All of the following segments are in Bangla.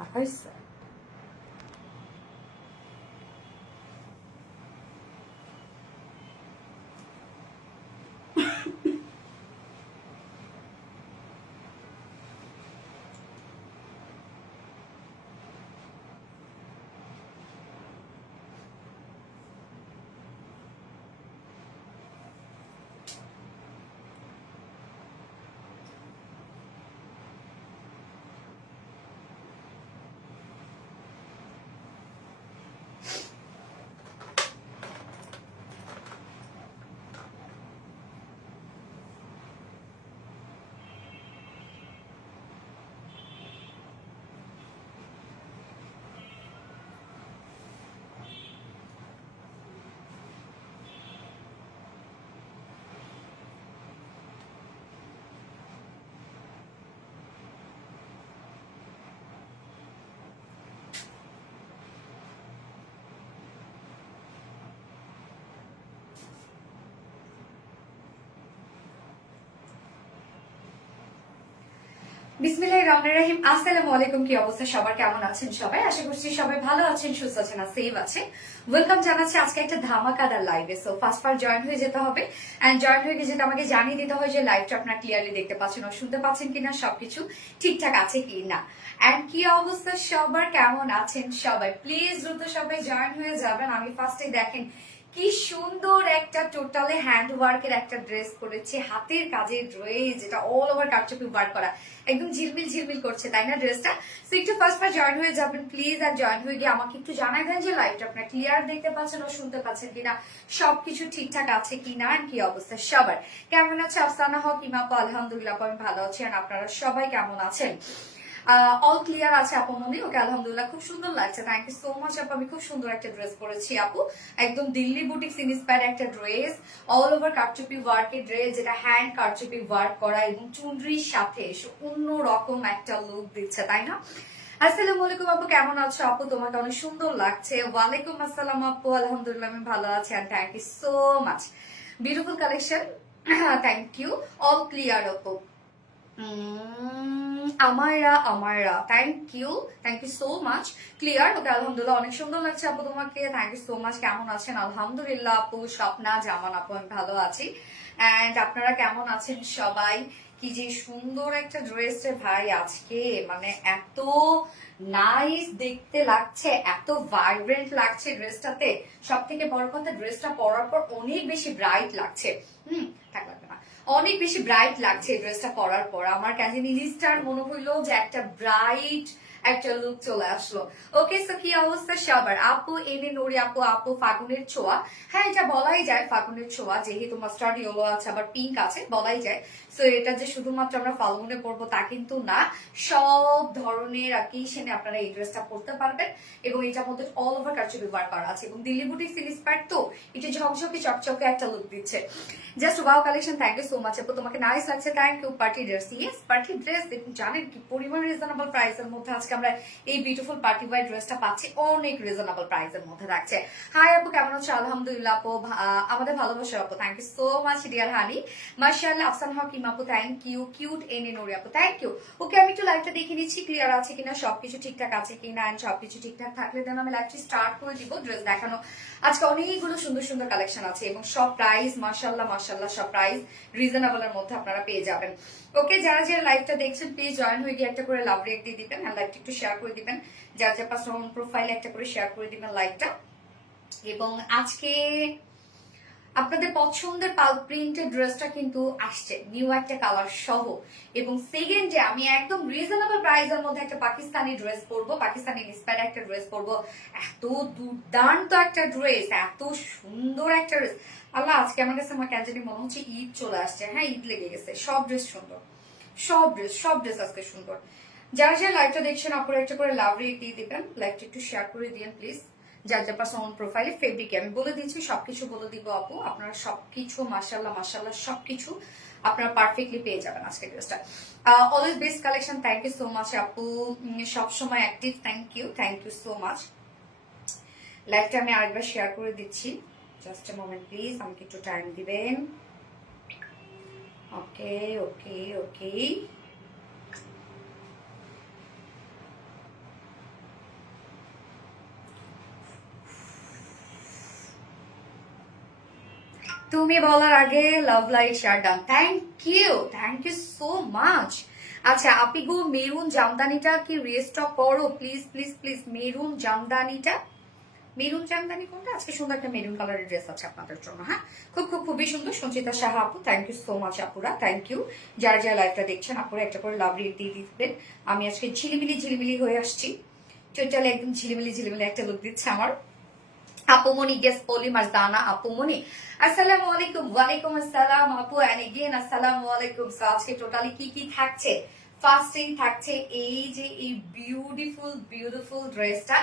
Arkadaşlar. বিসমিল্লাহিররহমানিররহিম। আসসালামু আলাইকুম। কি অবস্থা সবার, কেমন আছেন সবাই? আশা করছি সবাই ভালো আছেন, সুস্থ আছেন আর সেফ আছেন। ওয়েলকাম জানাচ্ছি আজকে একটা ধামাকাদার লাইভে। সো ফার্স্ট জয়েন হয়ে যেতে হবে এন্ড জয়েন হয়ে যেটা আমাকে জানিয়ে দিতে হয় যে লাইভটা আপনারা ক্লিয়ারলি দেখতে পাচ্ছেন ও শুনতে পাচ্ছেন কিনা, সবকিছু ঠিকঠাক আছে কিনা। এন্ড কি অবস্থা সবার, কেমন আছেন সবাই? প্লিজ দ্রুত সবাই জয়েন হয়ে যাবেন। আমি ফার্স্টে দেখেন কি সুন্দর একটা টোটালি হ্যান্ড ওয়ার্কের একটা ড্রেস পরেছি, হাতের কাজের ড্রেস, যেটা অল ওভার কাটচুপি ওয়ার্ক করা, একদম ঝিলমিল ঝিলমিল করছে, তাই না ড্রেসটা? সো একটু ফার্স্ট জয়েন হয়ে যাবেন প্লিজ, আর জয়েন হয়ে গিয়ে আমাকে একটু জানাই দেন যে লাইভটা আপনারা ক্লিয়ার দেখতে পাচ্ছেন ও শুনতে পাচ্ছেন কিনা, সবকিছু ঠিকঠাক আছে কিনা, আর কি অবস্থা সবার, কেমন আছে? আফসানা হক, ইমাপা, আলহামদুলিল্লাহ আমি ভালো আছি। আর আপনারা সবাই কেমন আছেন? অল ক্লিয়ার আছে আপু মনি? ওকে, আলহামদুলিল্লাহ, খুব সুন্দর লাগছে, থ্যাংক ইউ সো মাচ আপু। আমি খুব সুন্দর একটা ড্রেস পরেছি আপু, একদম দিল্লি বুটিক ইন্সপায়ার্ড একটা ড্রেস, অল ওভার কারচুপি ওয়ার্কের ড্রেস, যেটা হ্যান্ড কারচুপি ওয়ার্ক করা এবং চুনরির সাথে অন্য রকম একটা লুক দিচ্ছে, তাই না? আসসালামু আলাইকুম আপু, কেমন আছো আপু? তোমাকে অনেক সুন্দর লাগছে। ওয়ালাইকুম আসসালাম আপু, আলহামদুলিল্লাহ আমি ভালো আছি, and thank you so much. Beautiful collection, thank you. All clear আপু। আমারা thank you so much. Clear? Okay, আলহামদুলিল্লাহ অনেক সুন্দর লাগছে আপু তোমাকে, থ্যাংক ইউ সো মাচ। কেমন আছেন? আলহামদুলিল্লাহ আপু, স্বপ্না জামান আপু আমি ভালো আছি। এন্ড আপনারা কেমন আছেন সবাই? কি যে সুন্দর একটা ড্রেস রে ভাই আজকে, মানে এত নাইস দেখতে লাগছে, এত ভাইব্রেন্ট লাগছে ড্রেসটাতে। সব থেকে বড় কথা, ড্রেসটা পরার পর অনেক বেশি ব্রাইট লাগছে। থাক লাগবে না, অনেক বেশি ব্রাইট লাগছে ড্রেসটা পরার পর। আমার কাছে নিলিস্টার মনে হইলো যে একটা ব্রাইট একটা লুক চলে আসলো। ওকে, সো কি অবস্থা সবার? আপু এনে নড়ি আপু, আপু ফাগুনের ছোঁয়া, হ্যাঁ এটা বলাই যায় ফাগুনের ছোঁয়া, যেহেতু মাস্টার্ড ইয়েলো আছে আবার পিঙ্ক আছে, বলাই যায়। সো এটা যে শুধুমাত্র আমরা ফাল্গুনে পরবো তা কিন্তু না, সব ধরনের অকেশনে আপনারা এই ড্রেসটা পরতে পারবেন। এবং এটার মধ্যে অল ওভার কারচুপি ওয়ার্ক করা আছে এবং দিল্লি বুটিক ইন্সপায়ার্ড, তো এটা ঝকঝকে চকচকে একটা লুক দিচ্ছে। Just wow collection, thank you so much আপু, তোমাকে নাইস লাগছে, thank you. Party dress, yes party dress, দেখুন জানেন কি পরিমাণ রিজনেবল প্রাইসের মধ্যে আজকে আমরা এই বিউটিফুল পার্টি ওয়ার ড্রেসটা পাচ্ছি, অনেক রিজনেবল প্রাইসের মধ্যে থাকছে। হাই আপু, কেমন আছো? আলহামদুলিল্লাহ আপু, আমাদের ভালোবাসা আপু, thank you so much dear honey. মাশাআল্লাহ, আফসান হকিম আপু থ্যাংক ইউ, কিউট এনে নোরি আপু থ্যাংক ইউ। ওকে, আমি একটু লাইভটা দেখে নিচ্ছি ক্লিয়ার আছে কিনা, সবকিছু ঠিকঠাক আছে কিনা, এন্ড সবকিছু ঠিকঠাক থাকলে দেন আমি লাইভটি স্টার্ট করে দিব। ড্রেস দেখানো আজকে অনেকগুলো সুন্দর সুন্দর কালেকশন আছে এবং সব প্রাইস মাশাআল্লাহ মাশাআল্লাহ, সব প্রাইস রিজনেবল এর মধ্যে আপনারা পেয়ে যাবেন। ওকে, যারা যারা লাইভটা দেখছেন প্লিজ জয়েন হয়ে গিয়ে একটা করে লাভ রেক দিয়ে দিবেন, আর লাইভটা একটু শেয়ার করে দিবেন, যার যার পার্সোনাল প্রোফাইলে একটা করে শেয়ার করে দিবেন লাইভটা। এবং আজকে আপনাদের পছন্দের পাল প্রিন্টেড ড্রেসটা কিন্তু আসছে, নিউ একটা কালার সহ। এবং সেকেন্ডে আমি একদম রিজনেবল প্রাইসের মধ্যে একটা পাকিস্তানি ড্রেস পরবো, পাকিস্তানি ইন্সপায়ার্ড একটা ড্রেস পরবো। এত দুর্দান্ত একটা ড্রেস, এত সুন্দর একটা ড্রেস, আল্লাহ আজকে আমার কাছে আমার কেন জানি মনে হচ্ছে ঈদ চলে আসছে। হ্যাঁ, ঈদ লেগে গেছে, সব ড্রেস সুন্দর, সব ড্রেস আজকে সুন্দর। যারা যারা লাইভটা দেখছেন আপনারা একটা করে লাভ রেট দিয়ে দিবেন, লাইভটা একটু শেয়ার করে দিন প্লিজ, যার যার পার্সোনাল প্রোফাইলে। ফেব্রিকে আমি বলে দিচ্ছি, সবকিছু বলে দিব আপু, আপনারা সবকিছু মাশাআল্লাহ মাশাআল্লাহ সবকিছু আপনারা পারফেক্টলি পেয়ে যাবেন আজকে ড্রেসটা। Always best collection, thank you so much আপু, সবসময় active, thank you so much. লাইভটা আমি আরেকবার শেয়ার করে দিচ্ছি, জাস্ট এ মোমেন্ট প্লিজ, আমাকে একটু টাইম দিবেন। ওকে ওকে ওকে, তুমি বলার আগে love like share done, thank you so much. আচ্ছা আপি গো, মেরুন জামদানিটা কি রিস্টক করো প্লিজ প্লিজ প্লিজ। মেরুন জামদানিটা, মেরুন জামদানি কোনটা? আজকে সুন্দর একটা মেরুন কালারের ড্রেস আছে আপনাদের জন্য। হ্যাঁ, খুবই সুন্দর। সঞ্চিতা সাহা আপু, থ্যাংক ইউ সো মাচ আপুরা, থ্যাংক ইউ। যারা যারা লাইভটা দেখছেন আপুরা একটা করে লাভ রেট দিয়ে দিবেন। আমি আজকে ঝিলিমিলি হয়ে আসছি, টোটালি একদম ঝিলিমিলি একটা লুক দিচ্ছে আমার। আপুমনি গেস পলি মারদানা আপুমনি, আসসালামু আলাইকুম। ওয়ালাইকুম আসসালাম আপু, এন্ড এগেইন আসসালামু আলাইকুম। সো আজকে টোটালি কি থাকছে? ফার্স্টিং থাকছে এই যে এই বিউটিফুল ড্রেসটা,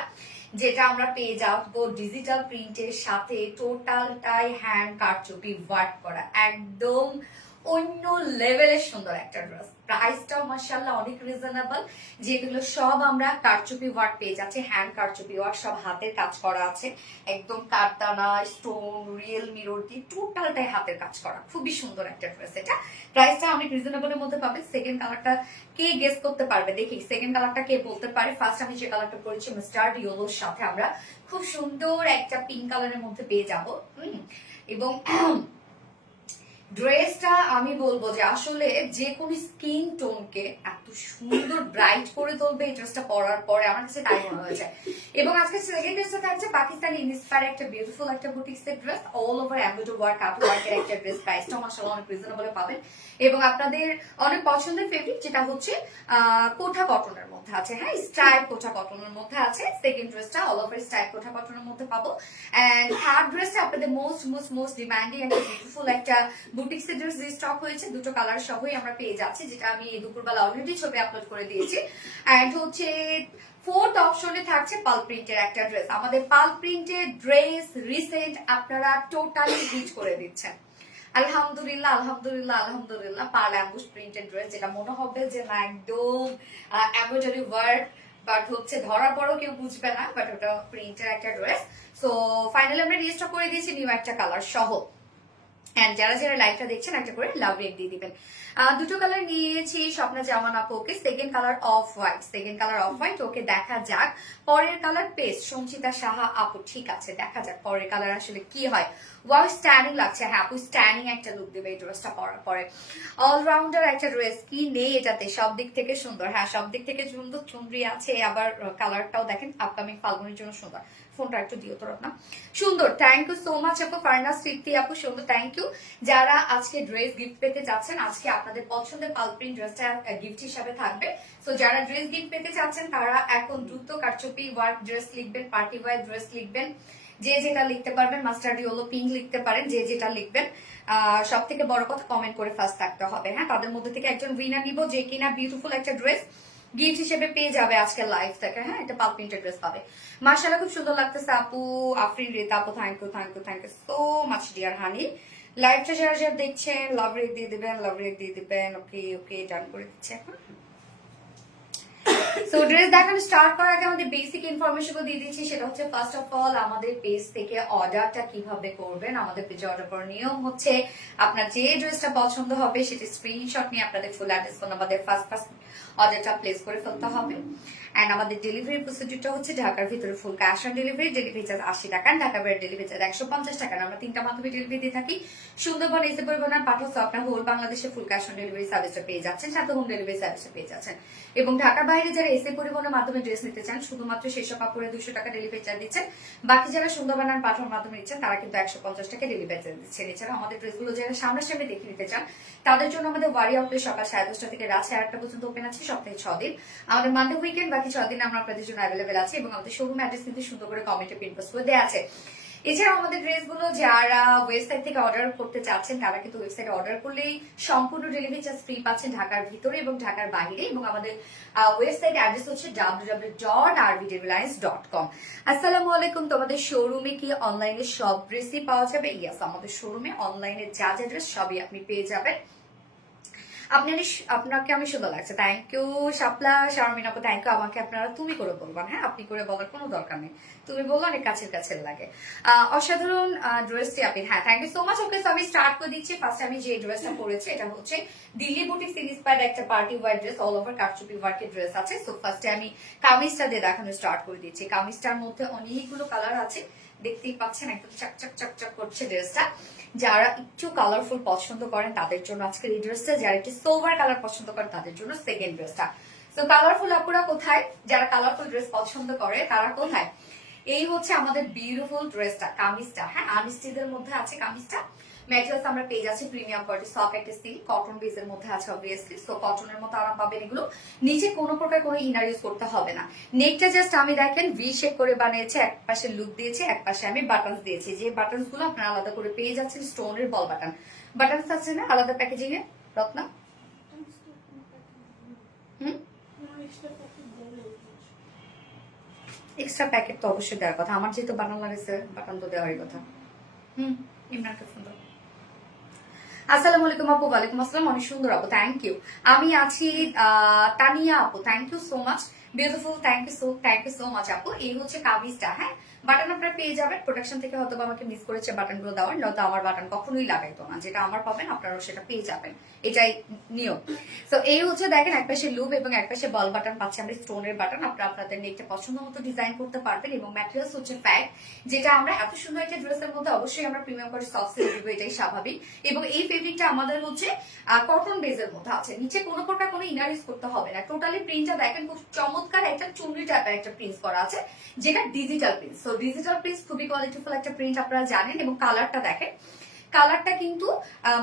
যেটা আমরা পেয়ে যাবো ডিজিটাল প্রিন্টের সাথে, টোটালটাই হ্যান্ড কারচুপি ওয়ার্ক করা, একদম অন্য লেভেলের সুন্দর একটা ড্রেস। প্রাইসটাও মাশাআল্লাহ অনেক রিজনেবল, যেগুলো সব আমরা কারচুপি ওয়ার্ক পেয়ে যাচ্ছি, হ্যান্ড কারচুপি ওয়ার্ক, সব হাতের কাজ করা আছে, একদম কাঠদানা স্টোন রিয়েল মিরর দিয়ে টোটালটাই হাতের কাজ করা, খুবই সুন্দর একটা ড্রেস। এটা প্রাইসটা অনেক রিজনেবলের মধ্যে পাবে। সেকেন্ড কালারটা কে গেস করতে পারবে দেখি, সেকেন্ড কালারটা কে বলতে পারে। ফার্স্ট আমি যে কালারটা পরেছি মাস্টার্ড ইয়েলোর সাথে আমরা খুব সুন্দর একটা পিঙ্ক কালারের মধ্যে পেয়ে যাবো। এবং ড্রেসটা আমি বলবো যে আসলে যে কোনো স্কিন টোনকে এত সুন্দর ব্রাইট করে তুলবে এই ড্রেসটা পরার পরে, আমার কাছে তাই মনে হয়েছে। এবং আজকে সেকেন্ড ড্রেসটা থাকছে পাকিস্তানি ইন্সপায়ার একটা বিউটিফুল একটা বুটিক্সের dress, all over embroidery work, cut ওয়ার্কের একটা ড্রেস। প্রাইসটা মাশাআল্লাহ অনেক রিজনেবলে পাবেন। এবং আপনাদের অনেক পছন্দের ফেভারিট যেটা হচ্ছে কোঠা কটনের মধ্যে আছে, হ্যাঁ স্ট্রাইপ কোঠা কটনের মধ্যে আছে। সেকেন্ড ড্রেসটা অল ওভার স্ট্রাইপ কোঠা কটনের মধ্যে পাবো। এন্ড থার্ড ড্রেসটা আপনাদের মোস্ট ডিমান্ডিং একটা বিউটিফুল একটা বুটিক্সের ড্রেস স্টক হয়েছে, দুটো কালার সহই আমরা পেয়ে যাচ্ছি, যেটা আমি দুপুরবেলা অলরেডি ছবি আপলোড করে দিয়েছি। এন্ড হচ্ছে ফোর্থ অপশনে থাকছে পাল প্রিন্টের একটা ড্রেস। আমাদের পাল প্রিন্টের ড্রেস রিসেন্ট আপনারা টোটালি হিট করে দিচ্ছেন, আলহামদুলিল্লাহ। পার্ল অ্যাম্বুশ প্রিন্টেড ড্রেস, যেটা মনে হবে যে না একদম এমব্রয়ডারি ওয়ার্ক, বাট হচ্ছে ধরার পরও কেউ বুঝবে না, বাট ওটা প্রিন্টের একটা ড্রেস। সো ফাইনালি আমরা রিস্টক করে দিয়েছি নিউ একটা কালার সহ। এন্ড যারা লাইভটা দেখছেন একটা করে লাভ রেট দিয়ে দিবেন। দুটো কালার নিয়েছি স্বপ্না জামান আপু, okay second colour of white, okay দেখা যাক পরের কালার পেস্ট সঞ্চিতা সাহা আপু, ঠিক আছে দেখা যাক পরের কালার আসলে কি হয়। ওয়াও স্ট্যান্ডিং লাগছে, হ্যাঁ আপু স্ট্যান্ডিং একটা লুক দেবে এই ড্রেসটা পরার পরে। অলরাউন্ডার একটা ড্রেস, কি নেই এটাতে, সব দিক থেকে সুন্দর, হ্যাঁ সব দিক থেকে সুন্দর, চুনরি আছে, আবার কালারটাও দেখেন আপকামিং ফাল্গুনের জন্য সুন্দর। ফোনটা একটু দিও তোর না, সুন্দর। থ্যাংক ইউ সো মাচ আপু, ফারনা স্মৃতি আপু সুন্দর, থ্যাংক ইউ। যারা আজকে ড্রেস গিফট পেতে চাচ্ছেন, আজকে আপনাদের পছন্দের পাল প্রিন্ট ড্রেসটা গিফট হিসাবে থাকবে। সো যারা ড্রেস গিফট পেতে চাচ্ছেন তারা এখন দ্রুত কারচুপি ওয়ার্ক ড্রেস লিখবেন, পার্টি ওয়ার ড্রেস লিখবেন, যে যেটা লিখতে পারবেন, মাস্টার্ড ইয়েলো পিঙ্ক লিখতে পারেন, যে যেটা লিখবেন। সব থেকে বড় কথা কমেন্ট করে ফার্স্ট থাকতে হবে, হ্যাঁ তাদের মধ্যে থেকে একজন উইনার নিব, যে কিনা বিউটিফুল একটা ড্রেস গিফট হিসেবে পেয়ে যাবে আজকের লাইভ থেকে। হ্যাঁ এটা পাল প্রিন্টেড ড্রেস পাবে, মাশাআল্লাহ খুব সুন্দর লাগতেছে আপু। আফরিন রেতা আপু, thank you so much dear honey. লাইভটা যারা দেখছেন লাভ রেট দিয়ে দিবেন। ওকে ডান করে দিচ্ছে এখন। সো ড্রেস দেখানো স্টার্ট করার আগে আমাদের বেসিক ইনফরমেশন দিয়ে দিচ্ছি, সেটা হচ্ছে ফার্স্ট অফ অল আমাদের পেজ থেকে অর্ডারটা কিভাবে করবেন। আমাদের পেজে অর্ডার করার নিয়ম হচ্ছে আপনার যে ড্রেসটা পছন্দ হবে সেটা স্ক্রিনশট নিয়ে আপনাদের ফুল অ্যাড্রেস ফোন আমাদের ফার্স্ট অর্ডারটা প্লেস করে ফেলতে হবে। এন্ড আমাদের ডেলিভারি প্রসিডিউরটা হচ্ছে ঢাকার ভিতরে full cash on delivery charge 80 টাকা, ঢাকা বাইরে ডেলিভারি চার্জ 150 টাকা। আমরা 3টা মাধ্যমে ডেলিভারি দিয়ে থাকি, সুন্দরবন এসে পরিবহন পাঠাচ্ছ আপনার হোল বাংলাদেশে ফুল ক্যাশ অন ডেলিভারি সার্ভিসটা পেয়ে যাচ্ছেন, সাথে হোম ডেলিভারি সার্ভিসটা পেয়ে যাচ্ছেন। এবং ঢাকার বাইরে যারা এসে পরিবহনের মাধ্যমে ড্রেস নিতে চান, শুধুমাত্র সেসব কাপড়ে 200 টাকা ডেলিভারি চার্জ দিচ্ছেন। বাকি যারা সুন্দরবন আর পাঠানোর মাধ্যমে নিচ্ছেন তারা কিন্তু 150 টাকা ডেলিভারি চার্জ দিচ্ছেন। এছাড়া আমাদের ড্রেসগুলো যারা সামনাসামনি দেখে নিতে চান তাদের জন্য আমাদের ওয়ারি আউটলেট সকাল 10:30 থেকে রাত 8:30 পর্যন্ত ওপেন আছে, সপ্তাহে 6 দিন। আমাদের মানডে উইকেন্ড বাকি 6 দিন আমরা আপনাদের জন্য অ্যাভেলেবেল আছে, এবং আমাদের শোরুম অ্যাড্রেস কিন্তু সুন্দর করে কমেন্টে পিন পোস্ট করে দেওয়া আছে। এছাড়া আমাদের ড্রেসগুলো যারা ওয়েবসাইট থেকে অর্ডার করতে চাচ্ছেন তারা কিন্তু ওয়েবসাইটে অর্ডার করলেই সম্পূর্ণ ডেলিভারি চার্জ ফ্রি পাচ্ছেন ঢাকার ভিতরে এবং ঢাকার বাইরে। এবং আমাদের ওয়েবসাইট অ্যাড্রেস হচ্ছে www.rbdelines.com। আসসালামু আলাইকুম, তোমাদের শোরুমে কি অনলাইনে সব ড্রেসই পাওয়া যাবে? ইয়েস, আমাদের শোরুমে অনলাইনে যা যা ড্রেস সবই আপনি পেয়ে যাবেন। আপনাকে আমি সুন্দর লাগছে, থ্যাংক ইউ শাপলা শারমিন আপু, থ্যাংক ইউ। আমাকে আপনারা তুমি করে বলবেন, হ্যাঁ আপনি করে বলার কোনো দরকার নেই, তুমি বললো অনেক কাছের লাগে। অসাধারণ ড্রেসটি আপনি, হ্যাঁ থ্যাংক ইউ সো মাচ। ওকে আমি স্টার্ট করে দিচ্ছি। ফার্স্ট আমি যে ড্রেসটা পরেছি এটা হচ্ছে দিল্লি বুটিক ইন্সপায়ার্ড একটা party war dress, all over কারচুপি ওয়ার্কের ড্রেস আছে। সো ফার্স্টে আমি কামিজটা দিয়ে দেখানো স্টার্ট করে দিচ্ছি। কামিজটার মধ্যে অনেকগুলো কালার আছে, দেখতেই পাচ্ছেন একদম চকচক চকচক করছে ড্রেসটা। যারা একটু কালারফুল পছন্দ করেন তাদের জন্য আজকের এই ড্রেসটা, যারা একটু সোভার কালার পছন্দ করেন তাদের জন্য সেকেন্ড ড্রেসটা। তো কালারফুল আপুরা কোথায়, যারা কালারফুল ড্রেস পছন্দ করে তারা কোথায়? এই হচ্ছে আমাদের বিউটিফুল ড্রেসটা, কামিজটা। হ্যাঁ, আনস্টিচের মধ্যে আছে কামিজটা। ম্যাটেরিয়ালস আমরা পেয়ে যাচ্ছি প্রিমিয়াম কোয়ালিটি, সফট একটা সিল্ক, কটন বেসের মধ্যে আছে অবভিয়াসলি। সো কটনের মতো আরাম পাবেন এগুলো। নিচে কোনো প্রকার কোনো ইনার ইউজ করতে হবে না। নেকটা জাস্ট আমি দেখেন ভি শেপ করে বানিয়েছে, এক পাশে লুক দিয়েছে, এক পাশে আমি বাটনস দিয়েছি। যে বাটনস গুলো আপনারা আলাদা করে পেয়ে যাচ্ছেন, স্টোনের বল বাটন। বাটনস আছে না আলাদা প্যাকেজিং এ রত্না? এক্সট্রা প্যাকেট তো অবশ্যই দেওয়ার কথা। আমার যেহেতু বাটন লাগাইছে, বাটন তো দেওয়ারই কথা। ইমরানকে ফোন দাও। আসসালামু আলাইকুম আপু। ওয়ালাইকুম আসসালাম। অনেক সুন্দর আপু, থ্যাংক ইউ। আমি আছি তানিয়া আপু, thank you so much, beautiful, thank you so much আপু। এই হচ্ছে কামিজটা। হ্যাঁ, বাটন আপনারা পেয়ে যাবেন। প্রোডাকশন থেকে হয়তো আমাকে মিস করেছে বাটন গুলো দেওয়ার, নয়তো আমার বাটন কখনোই লাগাইতো না। যেটা আমার পাবেন আপনারাও সেটা পেয়ে যাবেন, এটাই নিয়ম। তো এই হচ্ছে দেখেন একপাশে লুপ এবং একপাশে বল বাটন পাচ্ছি আমরা, স্টোনের বাটন। আপনারা আপনাদের নেকটা পছন্দ মতো ডিজাইন করতে পারবেন। এবং ম্যাটেরিয়ালস হচ্ছে প্যাক, যেটা আমরা এত সুন্দর একটা ড্রেসের মধ্যে অবশ্যই আমরা প্রিমিয়াম করে সফট সিল্ক দিব, এটাই স্বাভাবিক। এবং এই ফেব্রিকটা আমাদের হচ্ছে কটন বেজের মধ্যে আছে। নিচে কোনো প্রকার কোনো ইনার ইউজ করতে হবে না। টোটালি প্রিন্টটা দেখেন খুব চমৎকার একটা চুনরি টাইপের একটা প্রিন্ট করা আছে, যেটা digital print. So digital print খুবই কোয়ালিটিফুল একটা প্রিন্ট, আপনারা জানেন। এবং কালারটা দেখেন, কালারটা কিন্তু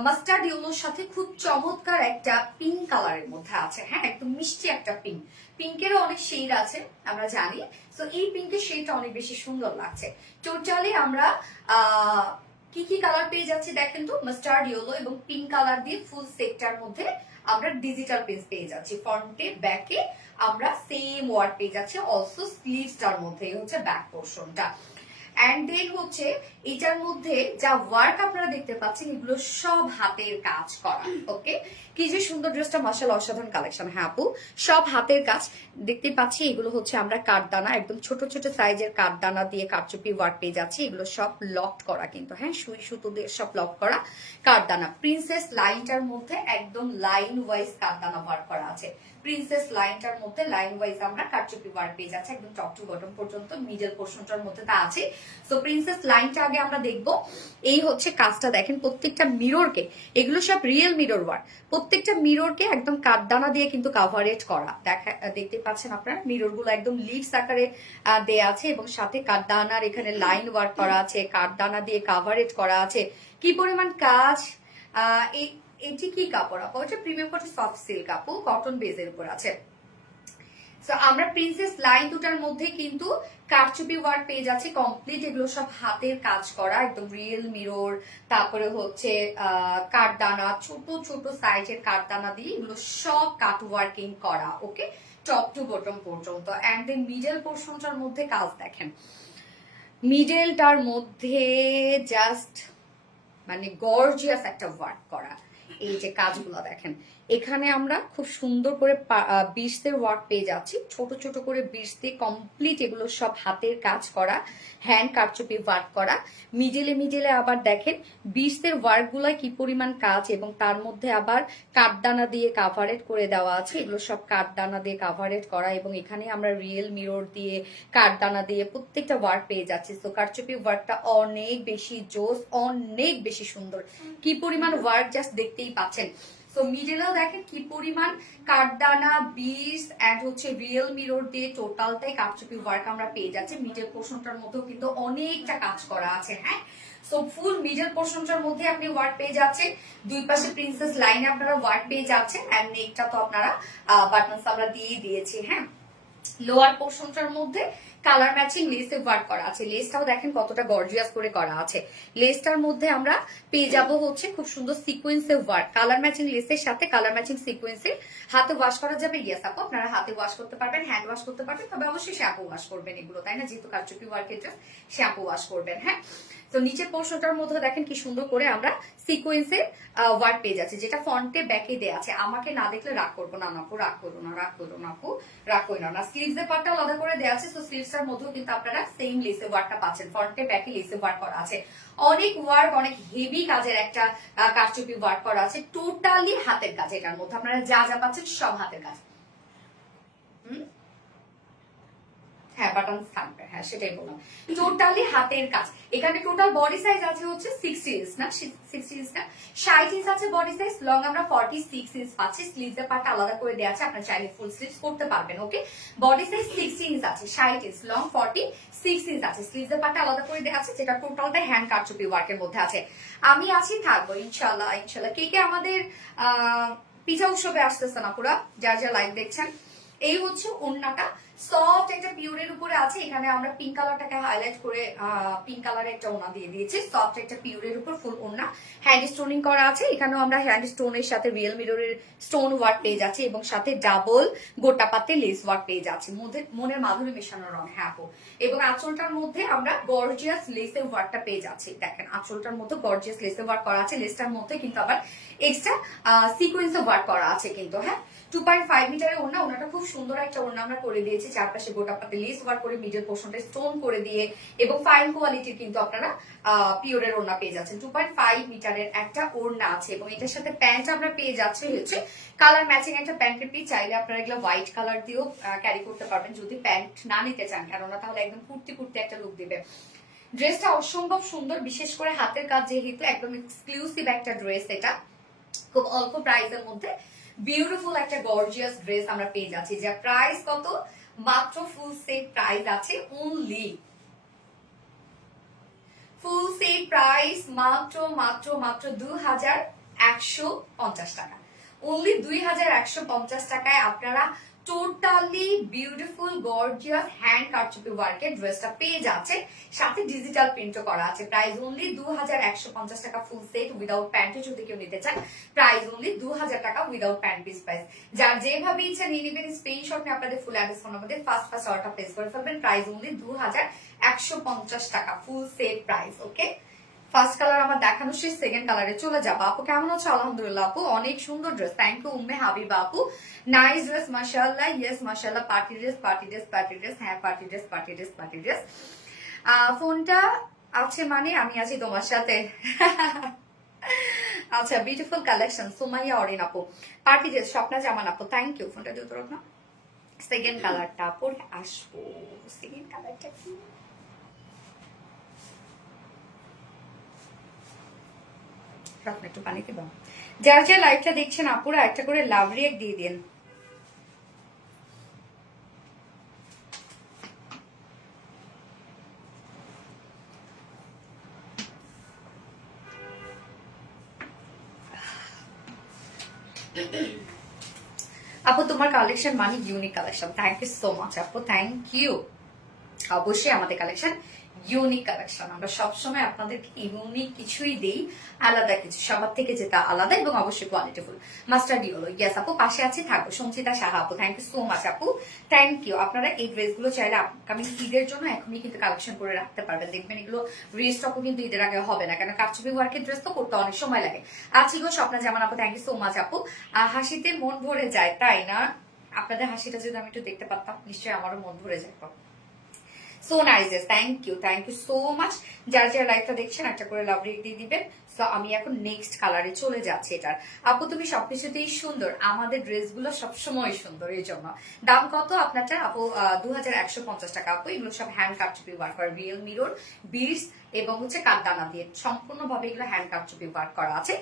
মাস্টার্ড ইয়েলোর সাথে খুব চমৎকার একটা পিঙ্ক কালারের মধ্যে আছে। হ্যাঁ, একদম মিষ্টি একটা পিঙ্ক। পিঙ্কেরও অনেক শেড আছে আমরা জানি। সো এই পিঙ্কের শেডটা অনেক বেশি সুন্দর লাগছে। টোটালি আমরা কি কি কালার পেয়ে যাচ্ছি দেখেন তো, মাস্টার্ড ইয়েলো এবং পিঙ্ক কালার দিয়ে ফুল সেটটার মধ্যে আমরা ডিজিটাল প্রিন্ট পেয়ে যাচ্ছি। ফ্রন্টে ব্যাকে আমরা সেম ওয়ার্ক পেয়ে যাচ্ছি, অলসো স্লিভসটার মধ্যে হচ্ছে ব্যাক পোর্শনটা। এন্ড দেন হচ্ছে এটার মধ্যে যা ওয়ার্ক আপনারা দেখতে পাচ্ছেন, এগুলো সব হাতের কাজ করা। ওকে, কি যে সুন্দর ড্রেসটা, মাশাআল্লাহ, অসাধারণ কালেকশন। হ্যাঁ আপু, সব হাতের কাজ দেখতে পাচ্ছি। এগুলো হচ্ছে আমরা কাঠদানা, একদম ছোট ছোট সাইজের কাঠদানা দিয়ে কারচুপি ওয়ার্ক পেয়ে যাচ্ছি। এগুলো সব লক করা কিন্তু, হ্যাঁ, সুই সুতো দিয়ে সব লক করা কাঠদানা। প্রিন্সেস লাইনটার মধ্যে একদম লাইন ওয়াইজ কাঠদানা ওয়ার্ক করা আছে। প্রিন্সেস লাইনটার মধ্যে লাইন ওয়াইজ আমরা কারচুপি ওয়ার্ক পেয়ে যাচ্ছে, একদম টপ টু বটম পর্যন্ত। মিডল পোর্শনটার মধ্যে তা আছে। সো প্রিন্সেস লাইনটা আগে আমরা দেখবো। এই হচ্ছে কাজটা দেখেন, প্রত্যেকটা মিররকে, এগুলো সব রিয়েল মিরর ওয়ার্ক। প্রত্যেকটা মিররকে একদম কাঠদানা দিয়ে কিন্তু কাভারেজ করা। দেখতে পাচ্ছেন আপনারা, মিরর গুলো একদম লিভস আকারে দেয়া আছে এবং সাথে কাঠদানার এখানে লাইন ওয়ার্ক করা আছে, কাঠদানা দিয়ে কাভারেজ করা আছে। কি পরিমাণ কাজ! এটি কি কাপড় আপু? এটা প্রিমিয়াম কটন সফট সিল্ক আপু, কটন বেজের উপর আছে। সো আমরা প্রিন্সেস লাইন দুটার মধ্যে কিন্তু কারচুপি ওয়ার্ক পেয়ে যাচ্ছি কমপ্লিট। এগুলো সব হাতের কাজ করা, একদম রিয়েল মিরর, তারপরে হচ্ছে কাঠদানা, ছোট ছোট সাইজের কাঠদানা দিয়ে এগুলো সব কাট ওয়ার্কিং করা। ওকে, টপ টু বটম পর্যন্ত। এন্ড দেন মিডল পোর্শনটার মধ্যে কাজ দেখেন, মিডলটার মধ্যে জাস্ট মানে গর্জিয়াস একটা ওয়ার্ক করা। এই যে কাজগুলো দেখেন, এখানে আমরা খুব সুন্দর করে বিশদের ওয়ার্ক পেয়ে যাচ্ছি, ছোট ছোট করে বিশ দিয়ে কমপ্লিট। এগুলো সব হাতের কাজ করা, হ্যান্ড কারচুপি ওয়ার্ক করা। মিডলে মিডলে আবার দেখেন বিশদের ওয়ার্ক গুলা কি পরিমাণ কাজ, এবং তার মধ্যে আবার কাঠদানা দিয়ে কাভারেট করে দেওয়া আছে। এগুলো সব কাঠদানা দিয়ে কাভারেট করা, এবং এখানে আমরা রিয়েল মিরর দিয়ে কাঠদানা দিয়ে প্রত্যেকটা ওয়ার্ক পেয়ে যাচ্ছি। তো কারচুপি ওয়ার্কটা অনেক বেশি জোস, অনেক বেশি সুন্দর। কি পরিমাণ ওয়ার্ক জাস্ট দেখতেই পাচ্ছেন। সো মিডলেও দেখেন কি পরিমাণ কাঠদানা, বিস এন্ড হচ্ছে রিয়েল মিরর দিয়ে টোটালটাই কারচুপি ওয়ার্ক আমরা পেয়ে যাচ্ছি। মিডল পোর্শনটার মধ্যেও কিন্তু অনেকটা কাজ করা আছে। হ্যাঁ, সো ফুল মিডল পোর্শনটার মধ্যে আপনি ওয়ার্ক পেয়ে যাচ্ছেন। দুই পাশে প্রিন্সেস লাইনে আপনারা ওয়ার্ক পেয়ে যাচ্ছেন। এন্ড নেকটা তো আপনারা বাটনস আমরা দিয়ে দিয়েছি। হ্যাঁ, লোয়ার পোর্শনটার মধ্যে কালার ম্যাচিং লেসে ওয়ার্ক করা আছে। লেসটাও দেখেন কতটা গর্জিয়াস করে করা আছে। লেসটার মধ্যে আমরা পেয়ে যাব হচ্ছে খুব সুন্দর সিকোয়েন্সে ওয়ার্ক, কালার ম্যাচিং লেসের সাথে কালার ম্যাচিং সিকোয়েন্সে। হাতে ওয়াশ করা যাবে, ইয়েস আপু, আপনারা হাতে ওয়াশ করতে পারবেন, হ্যান্ড ওয়াশ করতে পারবেন, তবে অবশ্যই শ্যাম্পু ওয়াশ করবেন এগুলো, তাই না? যেহেতু কারচুপি ওয়ার্কের ড্রেস, শ্যাম্পু ওয়াশ করবেন। হ্যাঁ, তো নিচের পোর্শনটার মধ্যে দেখেন কি সুন্দর করে আমরা সিকোয়েন্সে ওয়ার্ক পেয়ে যাচ্ছি, যেটা ফ্রন্টে ব্যাকে দেয়া আছে। আমাকে না দেখলে রাগ করবো না আপু, রাগ করো না, রাগ করো না আপু, রাগ করো না। স্লিভস এর পার্টটা আলাদা করে দেয়া আছে। তো স্লিভস এর মধ্যেও কিন্তু আপনারা সেম লেসে ওয়ার্কটা পাচ্ছেন, ফ্রন্টে ব্যাকে লেসে ওয়ার্ক করা আছে। অনেক ওয়ার্ক, অনেক হেভি কাজের একটা কারচুপি ওয়ার্ক করা আছে। টোটালি হাতের কাজ, এটার মধ্যে আপনারা যা যা পাচ্ছেন সব হাতের কাজ। হ্যাঁ বাটন থাকবে, হ্যাঁ সেটাই বললাম। টোটালি হাতের কাজ। এখানে টোটাল বডি সাইজ আছে হচ্ছে 60 ইঞ্চ না, 60 ইঞ্চ না 60 ইঞ্চ আছে বডি সাইজ। লং আমরা 46 ইঞ্চ পাচ্ছি। স্লিভস এর পার্ট আলাদা করে দেওয়া আছে, আপনারা চাইলে ফুল স্লিভস করতে পারবেন। ওকে, বডি সাইজ 60 ইঞ্চ আছে, 60 ইঞ্চ লং, 46 ইঞ্চ আছে। স্লিভস এর পার্ট আলাদা করে দেওয়া আছে, যেটা টোটালটা হ্যান্ড কারচুপি ওয়ার্কের মধ্যে আছে। আমি আছি, থাকবো ইনশাআল্লাহ। ইনশাআল্লাহ কে কে আমাদের পিঠা উৎসবে আসতেছে না পুরা, যার যা লাইভ দেখছেন। এই হচ্ছে ওড়নাটা, সফট একটা পিওরের উপরে আছে। এখানে আমরা পিঙ্ক কালারটাকে হাইলাইট করে পিঙ্ক কালারের একটা ওড়না দিয়ে দিয়েছি। সফট একটা পিওরের উপর ফুল ওড়না, হ্যান্ড স্টোনিং করা আছে। এখানেও আমরা হ্যান্ড স্টোনের সাথে রিয়েল মিররের স্টোন ওয়ার্ক পেয়ে যাচ্ছি, এবং সাথে ডাবল গোটা পাতে লেস ওয়ার্ক পেয়ে যাচ্ছি। মনের মাধুরী মেশানো রং, হ্যাঁ আপু। এবং আঁচলটার মধ্যে আমরা গর্জিয়াস লেসের ওয়ার্কটা পেয়ে যাচ্ছি। দেখেন আঁচলটার মধ্যে গর্জিয়াস লেসের ওয়ার্ক করা আছে। লেসটার মধ্যে কিন্তু আবার এক্সট্রা সিকোয়েন্সের ওয়ার্ক করা আছে কিন্তু, হ্যাঁ। 2.5 মিটারের ওড়না, ওড়নাটা খুব সুন্দর একটা ওড়না আমরা করে দিয়েছি। চারপাশে গোটা পাতে লেস ওয়ার্ক করে মিডল পোর্শনটা স্টোন করে দিয়ে, এবং ফাইন কোয়ালিটির কিন্তু আপনারা পিওরের ওড়না পেয়ে যাচ্ছেন। 2.5 মিটারের একটা ওড়না আছে, এবং এটার সাথে প্যান্ট আমরা পেয়ে যাচ্ছি হচ্ছে কালার ম্যাচিং একটা প্যান্টের পিস। চাইলে আপনারা এগুলো হোয়াইট কালার দিয়েও ক্যারি করতে পারবেন যদি প্যান্ট না নিতে চান, কেননা তাহলে একদম কুর্তি কুর্তি একটা লুক দিবে। ড্রেসটা অসম্ভব সুন্দর, বিশেষ করে হাতের কাজ যেহেতু, একদম এক্সক্লুসিভ একটা ড্রেস। এটা খুব অল্প প্রাইসের মধ্যে বিউটিফুল একটা গর্জিয়াস ড্রেস আমরা পেয়ে যাচ্ছি। যা প্রাইস কত, মাত্র ফুল সেট প্রাইস আছে অনলি, ফুল সেট প্রাইস মাত্র মাত্র মাত্র 2150 টাকা। অনলি 2150 টাকায় আপনারা টোটালি বিউটিফুল গর্জিয়াস হ্যান্ড কারচুপি ওয়ার্কের ড্রেসটা পেয়ে যাচ্ছে, সাথে ডিজিটাল প্রিন্টও করা আছে। প্রাইস অনলি 2150 টাকা ফুল সেট উইদাউট প্যান্টে যদি কেউ নিতে চান। প্রাইস অনলি 2000 টাকা উইদাউট প্যান্ট পিস প্রাইস। যার যেভাবে ইচ্ছা নিয়ে নেবেন, স্ক্রিনশট নিয়ে আপনাদের ফুল অ্যাড্রেস ফোন নাম্বার দিয়ে ফার্স্ট অর্ডারটা প্লেস করে ফেলবেন। প্রাইস অনলি 2150 টাকা ফুল সেট প্রাইস। ওকে, ফার্স্ট কালার আমার দেখানো শেষ, সেকেন্ড কালারে চলে যাবো। আপু কেমন আছো? আলহামদুলিল্লাহ আপু, অনেক সুন্দর dress, thank you Umme Habiba আপু। নাইস ড্রেস মাশাআল্লাহ, ইয়েস মাশাআল্লাহ। Party dress, party dress, party dress, হ্যাঁ party dress, party dress, party dress. ফোনটা আছে মানে আমি আছি তোমার সাথে। আচ্ছা, বিউটিফুল কালেকশন সুমাইয়া অরিন আপু, পার্টি ড্রেস স্বপ্না জামান আপু, থ্যাংক ইউ। ফোনটা দিয়ে তোর না, সেকেন্ড কালারটা পরে আসবো। সেকেন্ড কালারটা কি, একটু পানিতে দাও। যার যার লাইভটা দেখছেন আপুরা একটা করে লাভ রিয়েক্ট দিয়ে দিন। আপু তোমার কালেকশন মানে unique collection, thank you so much আপু, থ্যাংক ইউ। অবশ্যই আমাদের কালেকশন ইউনিক কালেকশন, আমরা সবসময় আপনাদেরকে ইউনিক কিছুই দেই, আলাদা কিছু, সবার থেকে যেটা আলাদা, এবং অবশ্যই কোয়ালিটিফুল। মাস্টার ডিওলো, ইয়েস আপু, পাশে আছে থাকবো। সঞ্চিতা সাহা আপু, থ্যাংক ইউ সো মাচ আপু, থ্যাংক ইউ। আপনারা এই ড্রেসগুলো চাইলে আপকামিং ঈদের জন্য এখনই কিন্তু কালেকশন করে রাখতে পারবেন। দেখবেন এগুলো রিস্টকও কিন্তু ঈদের আগে হবে না, কেন কারচুপি ওয়ার্কের ড্রেস তো করতে অনেক সময় লাগে। আছি গো স্বপ্না জামান আপু, থ্যাংক ইউ সো মাচ আপু। হাসিতে মন ভরে যায়, তাই না? আপনাদের হাসিটা যদি আমি একটু দেখতে পারতাম, নিশ্চয়ই আমারও মন ভরে যায়। So nice, thank you so much. যার যার লাইভটা দেখছেন একটা করে লাভ রেট দিয়ে দিবেন। সো আমি এখন নেক্সট কালারে চলে যাচ্ছি। এটার আপু তুমি সবকিছুতেই সুন্দর, আমাদের ড্রেসগুলো সবসময় সুন্দর, এই জন্য। দাম কত আপনারটা আপু? 2150 টাকা আপু। এগুলো সব হ্যান্ড কারচুপি ওয়ার্ক করা, রিয়েল মিরর, বিডস এবং হচ্ছে কাঠদানা দিয়ে সম্পূর্ণভাবে এগুলো হ্যান্ড কারচুপি ওয়ার্ক করা আছে।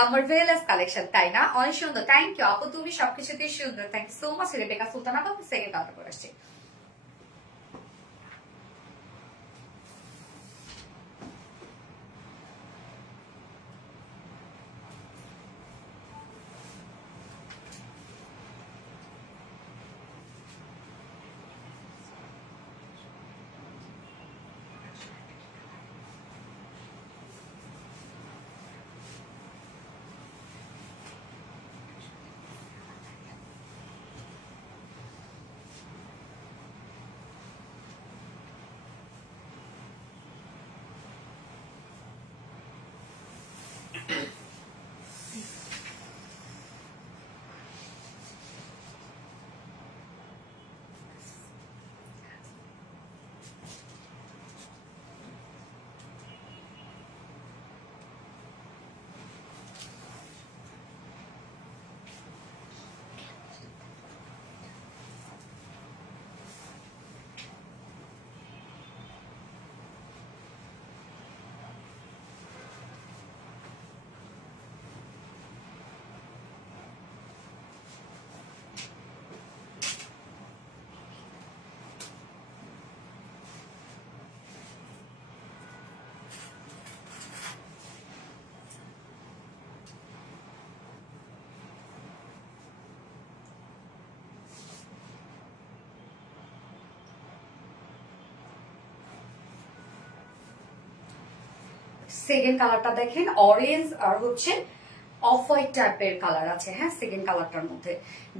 আমার ভেলাস কালেকশন, তাই না? অনেক সুন্দর, থ্যাংক ইউ আপু, তুমি সবকিছুতেই সুন্দর, thank you so much. Rebeka Sultana আপু, সেকেন্ড কালার করে আসছে। সেকেন্ড কালারটা দেখেন অরেঞ্জ আর হচ্ছে অফ হোয়াইট টাইপের কালার আছে। হ্যাঁ, সেকেন্ড কালারটার মধ্যে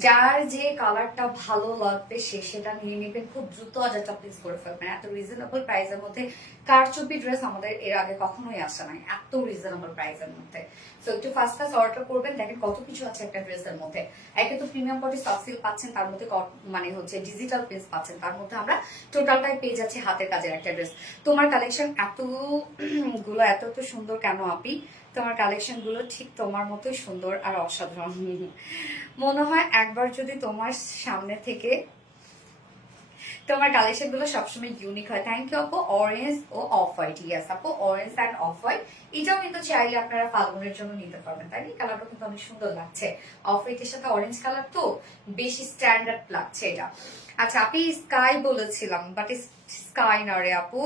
যার যে কালারটা ভালো লাগবে সে সেটা নিয়ে নেবেন, খুব দ্রুত অর্ডারটা প্লেস করে ফেলবেন। এত রিজনেবল প্রাইসের মধ্যে কারচুপি ড্রেস আমাদের এর আগে কখনোই আসে নাই এত রিজনেবল প্রাইসের মধ্যে। সো একটু ফাস্ট ফাস্ট অর্ডার করবেন। দেখেন কত কিছু আছে একটা ড্রেসের মধ্যে। একে তো প্রিমিয়াম কোয়ালিটি সফট সিল্ক পাচ্ছেন, তার মধ্যে মানে হচ্ছে ডিজিটাল প্রিন্ট পাচ্ছেন, তার মধ্যে আমরা টোটালটাই পেয়ে যাচ্ছি হাতের কাজের একটা ড্রেস। তোমার কালেকশন এতগুলো এত সুন্দর কেন আপি? তোমার কালেকশন গুলো ঠিক তোমার মতোই সুন্দর আর অসাধারণ। মনে হয় একবার যদি তোমার সামনে থেকে তোমার কালেকশন গুলো সবসময় ইউনিক হয়। থ্যাংক ইউ আপু। অরেঞ্জ ও অফ হোয়াইট, ইয়েস আপু, অরেঞ্জ অ্যান্ড অফ হোয়াইট। এটাও কিন্তু চাইলে আপনারা ফাল্গুনের জন্য নিতে পারবেন, তাই না? কালারটা কিন্তু অনেক সুন্দর লাগছে। অফ হোয়াইটের সাথে অরেঞ্জ কালার তো বেশি স্ট্যান্ডার্ড লাগছে এটা। আচ্ছা, আপনি স্কাই বলেছিলাম, বাট স্কাই না রে আপু,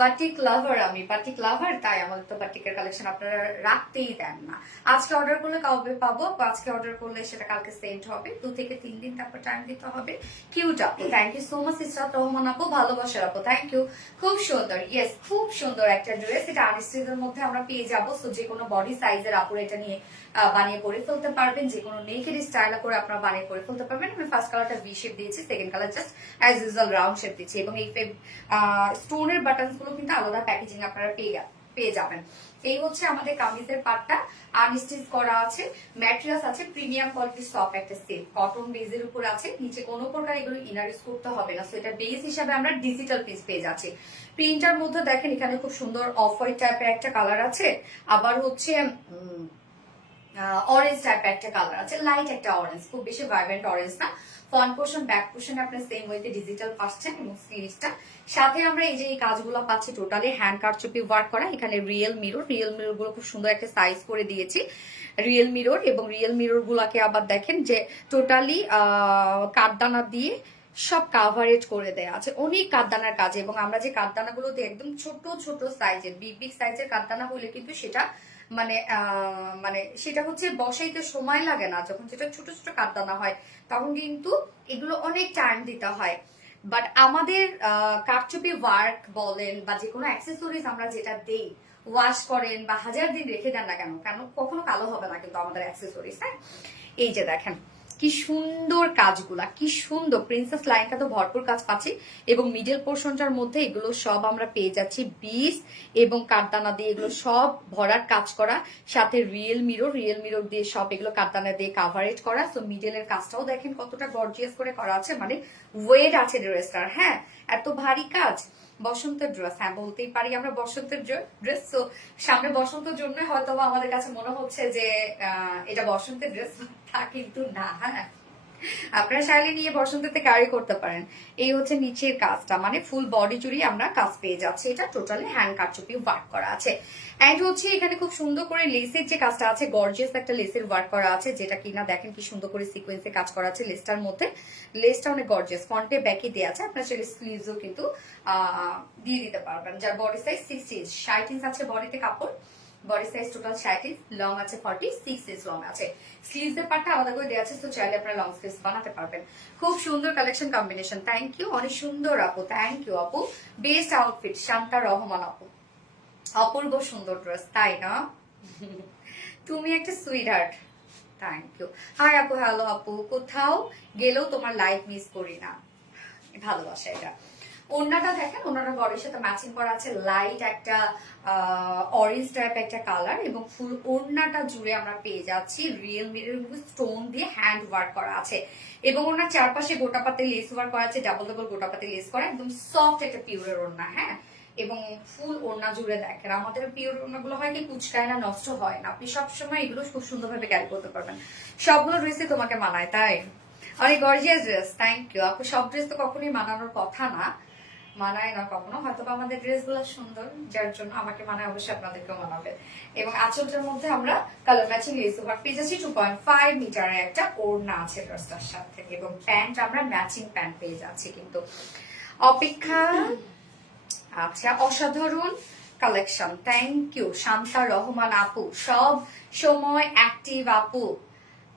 বাটিক লাভার। আমি বাটিক লাভার, তাই আমাদের তো বাটিকের কালেকশন আপনারা রাখতেই দেন না। আজকে অর্ডার করলে কবে পাবো? আজকে অর্ডার করলে সেটা কালকে সেন্ড হবে, 2 থেকে 3 দিন তারপর টাইম দিতে হবে। কিউট আপু, thank you so much. Israt Rahman আপু, ভালোবাসার আপু, থ্যাংক ইউ। খুব সুন্দর, ইয়েস খুব সুন্দর একটা ড্রেস। এটা আনস্টিচের মধ্যে আমরা পেয়ে যাবো। সো যে কোনো বডি সাইজের আপুরা এটা নিয়ে বানিয়ে পরে ফেলতে পারবেন, যে কোনো নেকের স্টাইল করে আপনারা বানিয়ে পরে ফেলতে পারবেন। আমি ফার্স্ট কালারটা ভি শেপ দিয়েছি, second colour just as usual round shape দিচ্ছি, এবং এই স্টোনের বাটনস গুলো কিন্তু আলাদা প্যাকেজিং আপনারা পেয়ে যাবেন। এই হচ্ছে আমাদের কামিজের পার্টটা, আনস্টিচ করা আছে, ম্যাটেরিয়ালস আছে প্রিমিয়াম কোয়ালিটির সফট একটা সিল্ক কটন বেজের উপর আছে। নিচে কোনো প্রকার এগুলো ইনার ইউজ করতে হবে না। সো এটা বেস হিসাবে আমরা ডিজিটাল পিস পেয়ে যাচ্ছি। প্রিন্টার মধ্যে দেখেন এখানে খুব সুন্দর অফ হোয়াইট টাইপের একটা কালার আছে, আবার হচ্ছে অরেঞ্জ টাইপের একটা কালার আছে, লাইট একটা অরেঞ্জ, খুব বেশি ভাইব্রেন্ট অরেঞ্জ না। ফ্রন্ট পোর্শন ব্যাক পোর্শনে আপনার সেম ওয়েতে ডিজিটাল পাচ্ছেন, এবং স্লিভসটা সাথে আমরা এই যে এই কাজগুলো পাচ্ছি টোটালি হ্যান্ড কারচুপি ওয়ার্ক করা। এখানে রিয়েল মিরর গুলো খুব সুন্দর একটা সাইজ করে দিয়েছি, রিয়েল মিরর। এবং রিয়েল মিরর গুলাকে আবার দেখেন যে টোটালি কাঠদানা দিয়ে সব কাভারেজ করে দেয়া আছে, অনেক কাঠদানার কাজ। এবং আমরা যে কাঠদানা গুলো দিই একদম ছোট ছোট সাইজের, বিগ সাইজের কাঠদানা হলে কিন্তু সেটা মানে মানে সেটা হচ্ছে বসাইতে সময় লাগে না। যখন যেটা ছোট ছোট কাঠদানা হয় তখন কিন্তু এগুলো অনেক টাইম দিতে হয়। বাট আমাদের কারচুপি ওয়ার্ক বলেন বা যে কোনো অ্যাক্সেসরিজ আমরা যেটা দেই, ওয়াশ করেন বা 1000 দিন রেখে দেন না কেন, কখনো কালো হবে না কিন্তু আমাদের অ্যাক্সেসরিজ। হ্যাঁ, এই যে দেখেন কি সুন্দর কাজগুলা, কি সুন্দর প্রিন্সেস লাইনটা তো ভরপুর কাজ পাচ্ছি। এবং মিডল পোর্শনটার মধ্যে এগুলো সব আমরা পেয়ে যাচ্ছি বিস এবং কাঠদানা দিয়ে এগুলো সব ভরার কাজ করা, সাথে রিয়েল মিরর দিয়ে সব এগুলো কাঠদানা দিয়ে কাভারেজ করা। তো মিডলের কাজটাও দেখেন কতটা গর্জিয়াস করে করা আছে, মানে ওয়েট আছে ড্রেসটার। হ্যাঁ, এত ভারী কাজ। বসন্তের ড্রেস, হ্যাঁ বলতেই পারি আমরা বসন্তের ড্রেস। তো সামনে বসন্তের জন্য হয়তো আমাদের কাছে মনে হচ্ছে যে এটা বসন্তের ড্রেস, তা কিন্তু না। হ্যাঁ, আপনারা চাইলে নিয়ে বসন্ততে ক্যারি করতে পারেন। এই হচ্ছে নিচের কাজটা, মানে ফুল বডি জুড়ে আমরা কাজ পেয়ে যাচ্ছি। এটা টোটালি হ্যান্ড কারচুপি ওয়ার্ক করা আছে। এন্ড হচ্ছে এখানে খুব সুন্দর করে লেসের যে কাজটা আছে, গর্জিয়াস একটা লেসের ওয়ার্ক করা আছে, যেটা কিনা দেখেন কি সুন্দর করে সিকোয়েন্সে কাজ করা আছে লেসটার মধ্যে। লেসটা অনেক গর্জিয়াস, ফ্রন্টে ব্যাকে দেওয়া আছে। আপনার সেটা স্লিভসও কিন্তু দিয়ে দিতে পারবেন। যার বডি সাইজ 60 ইঞ্চ, 60 ইঞ্চ আছে বডিতে কাপড়। Body size total 60 inch, long আছে 46 ইঞ্চ লং আছে। স্লিভস এর পার্টটা আলাদা করে দেওয়া আছে, তো চাইলে আপনারা লং স্লিভস বানাতে পারবেন। খুব সুন্দর কালেকশন কম্বিনেশন। থ্যাংক ইউ, অনেক সুন্দর আপু, থ্যাংক ইউ আপু। বেস্ট আউটফিট শান্তা রহমান আপু, অপূর্ব সুন্দর ড্রেস, তাই না? তুমি একটা sweetheart, thank you. Hi আপু, হ্যালো আপু, কোথাও গেলেও তোমার লাইভ মিস করি না, ভালোবাসা এটা। ওড়নাটা দেখেন, ওড়নাটা বডির সাথে ম্যাচিং করা আছে, লাইট একটা অরেঞ্জ টাইপ একটা কালার, এবং ফুল ওড়নাটা জুড়ে আমরা পেয়ে যাচ্ছি রিয়েল মিরর স্টোন দিয়ে হ্যান্ড ওয়ার্ক করা আছে। এবং ওনার চারপাশে গোটাপাতে লেস ওয়ার্ক করা আছে, ডাবল ডাবল গোটাপাতে লেস করা, একদম সফট একটা পিওরের ওড়না। হ্যাঁ, এবং ফুল ওড়না জুড়ে দেখেন আমাদের পিওর ওড়নাগুলো হয় কি কুচকায় না, নষ্ট হয় না, আপনি সবসময় এগুলো খুব সুন্দরভাবে ক্যারি করতে পারবেন। সবগুলো ড্রেসে তোমাকে মানায়, তাই অনেক গর্জিয়াস ড্রেস, থ্যাংক ইউ আপু। সব ড্রেস তো কখনোই মানানোর কথা না, মানায় না কখনো, হয়তো আমাদের ড্রেস গুলো সুন্দর যার জন্য আমাকে মানায়, অবশ্যই আপনাদেরকেও মানাবে। এবং আঁচলটার মধ্যে আমরা কালার ম্যাচিং লেস ওভার পেয়ে যাচ্ছি, 2.5 মিটারের একটা ওড়না আছে ড্রেসটার সাথে, এবং প্যান্ট আমরা ম্যাচিং প্যান্ট পেয়ে যাচ্ছি কিন্তু। অপেক্ষা, আচ্ছা, অসাধারণ collection, thank you Shanta Rahman আপু, সব সময় অ্যাক্টিভ আপু,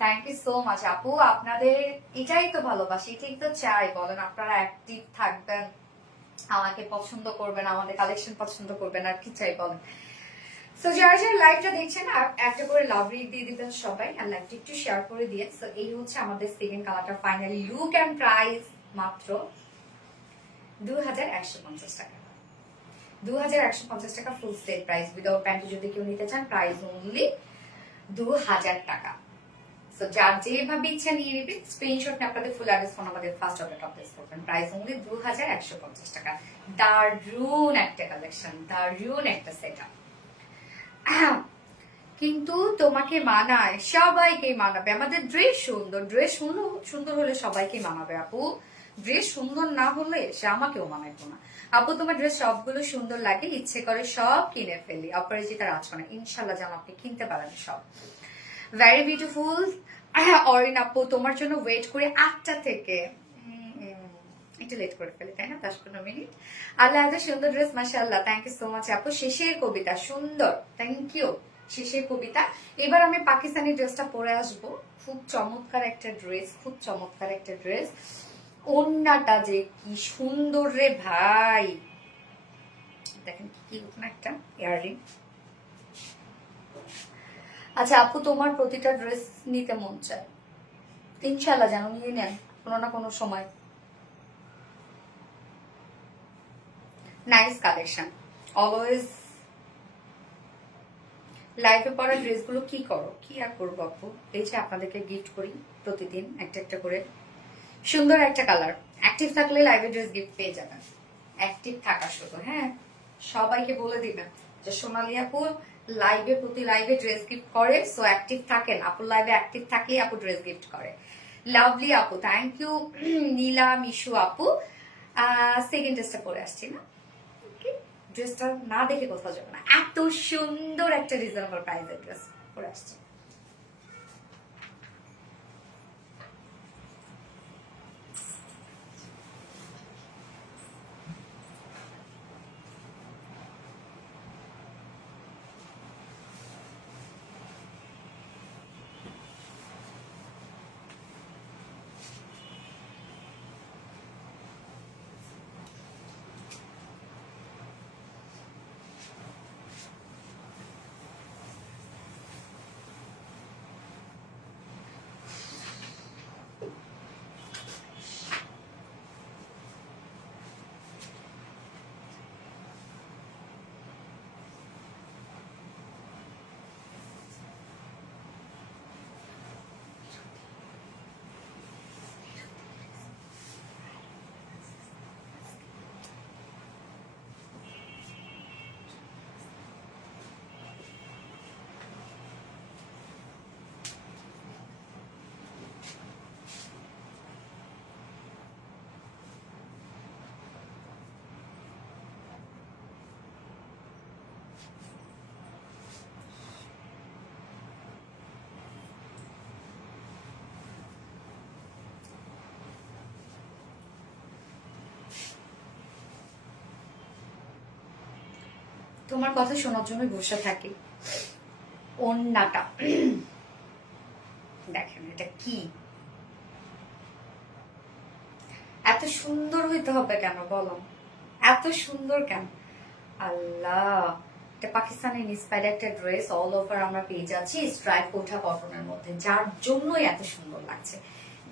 থ্যাংক ইউ সো মাচ আপু। আপনাদের এটাই তো ভালোবাসি, এটাই তো চাই, বলেন আপনারা অ্যাক্টিভ থাকবেন, আমাকে পছন্দ করবেন, আমাদের কালেকশন পছন্দ করবেন, আর কি চাই বলেন। সো যারা যারা লাইভটা দেখছেন একটা করে লাভ রিড দিয়ে দিবেন সবাই, আর লাইভটা একটু শেয়ার করে দিয়ে। সো এই হচ্ছে আমাদের সেকেন্ড কালারটা ফাইনালি লুক এন্ড প্রাইস মাত্র 2150 টাকা। 2150 টাকা full set price, without pant যদি কেউ নিতে চান প্রাইস অনলি 2000 টাকা। সো যার যেভাবে ইচ্ছা নিয়ে নেবেন, স্ক্রিনশট নিয়ে আপনাদের ফুল অ্যাড্রেস ফোন আমাদের ফার্স্ট অর্ডারটা প্লেস করবেন। প্রাইস অনলি 2150 টাকা। দারুন একটা কালেকশন, দারুন একটা সেটআপ। কিন্তু তোমাকে মানায়, সবাইকে মানাবে। আমাদের ড্রেস সুন্দর, ড্রেস সুন্দর হলে সবাইকে মানাবে আপু। ড্রেস সুন্দর না হলে সে আমাকেও মানাইতো না। আপু তোমার ড্রেস সবগুলো সুন্দর লাগে, ইচ্ছে করে সব কিনে ফেলি। অপরাজিতা রাজমানা, ইনশাল্লাহ যেন আপনি কিনতে পারেন সব। ভেরি বিউটিফুল অরিন আপু, তোমার জন্য ওয়েট করে 8টা থেকে, একটু লেট করে ফেলে তাই না, 10-15 মিনিট। আল্লাহ এত সুন্দর ড্রেস, মাশাআল্লাহ, থ্যাংক ইউ সো মাচ আপু। শেষের কবিতা সুন্দর, থ্যাংক ইউ। শেষের কবিতা। এবার আমি পাকিস্তানি ড্রেসটা পরে আসবো। খুব চমৎকার একটা ড্রেস, খুব চমৎকার একটা ড্রেস। ওন্নাটা যে কি সুন্দর রে ভাই, দেখেন কি একটা ইয়াররিং। আচ্ছা আপু, তোমার প্রতিটা ড্রেস নিতে মন চায়, ইনশাল্লাহ যেন নিয়ে নেন কোনো না কোনো সময়। Nice collection always. লাইফে পরা ড্রেসগুলো কি করো? কি আর করবো আপু, এই যে আপনাদেরকে গিফট করি প্রতিদিন একটা একটা করে সুন্দর একটা কালার। অ্যাক্টিভ থাকলে লাইভে ড্রেস গিফট পেয়ে যাবেন। অ্যাক্টিভ থাকা শুধু, হ্যাঁ, সবাইকে বলে দিবেন যে সোনালী আপু লাইভে, প্রতি লাইভে ড্রেস গিফট করে। সো অ্যাক্টিভ থাকেন, আপু লাইভে অ্যাক্টিভ থাকলেই আপু ড্রেস গিফট করে। লাভলি আপু, থ্যাংক ইউ। নীলা মিশু আপু, সেকেন্ড ড্রেসটা পরে আসছি না, ড্রেসটা না দেখে কোথাও যাবে না, এত সুন্দর একটা রিজনেবল প্রাইসের ড্রেস পরে আসছে। তোমার কথা শোনার জন্য বসে থাকি। ওন্নাটা দেখেন, এটা কি এত সুন্দর হইতে হবে কেন বলো, এত সুন্দর কেন? আল্লাহ, এটা পাকিস্তানি ইন্সপায়ার্ড একটা ড্রেস, অল ওভার আমরা পেয়ে যাচ্ছি স্ট্রাইপ কোঠা কটনের মধ্যে, যার জন্যই এত সুন্দর লাগছে।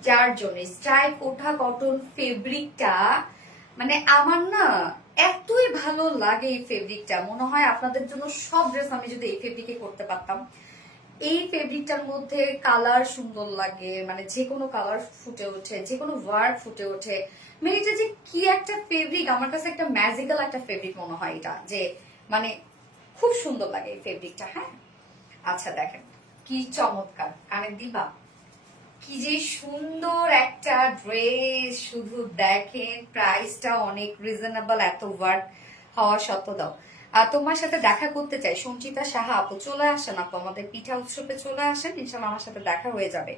যার জন্য স্ট্রাইপ কোঠা কটন ফেব্রিকটা, মানে আমার না এতই ভালো লাগে এই ফেব্রিকটা। মনে হয় আপনাদের জন্য সব ড্রেস আমি যদি এই ফেব্রিকে করতে পারতাম। এই ফেব্রিকটার মধ্যে কালার সুন্দর লাগে, মানে যে কোনো কালার ফুটে ওঠে, যে কোনো ওয়ার্ক ফুটে ওঠে। মানে এটা যে কি একটা ফেব্রিক, আমার কাছে একটা ম্যাজিক্যাল একটা ফেব্রিক মনে হয় এটা, যে মানে খুব সুন্দর লাগে এই ফেব্রিকটা। হ্যাঁ, আচ্ছা দেখেন কি চমৎকার, কানে দিবা, কি যে সুন্দর একটা ড্রেস, শুধু দেখেন। প্রাইসটা অনেক রিজনেবল, এত ওয়ার্ক হওয়া সত্ত্বেও। আর তোমার সাথে দেখা করতে চাই, সঞ্চিতা সাহা আপু, চলে আসেন আপু, আমাদের পিঠা উৎসবে চলে আসেন, ইনশাল্লাহ আমার সাথে দেখা হয়ে যাবে।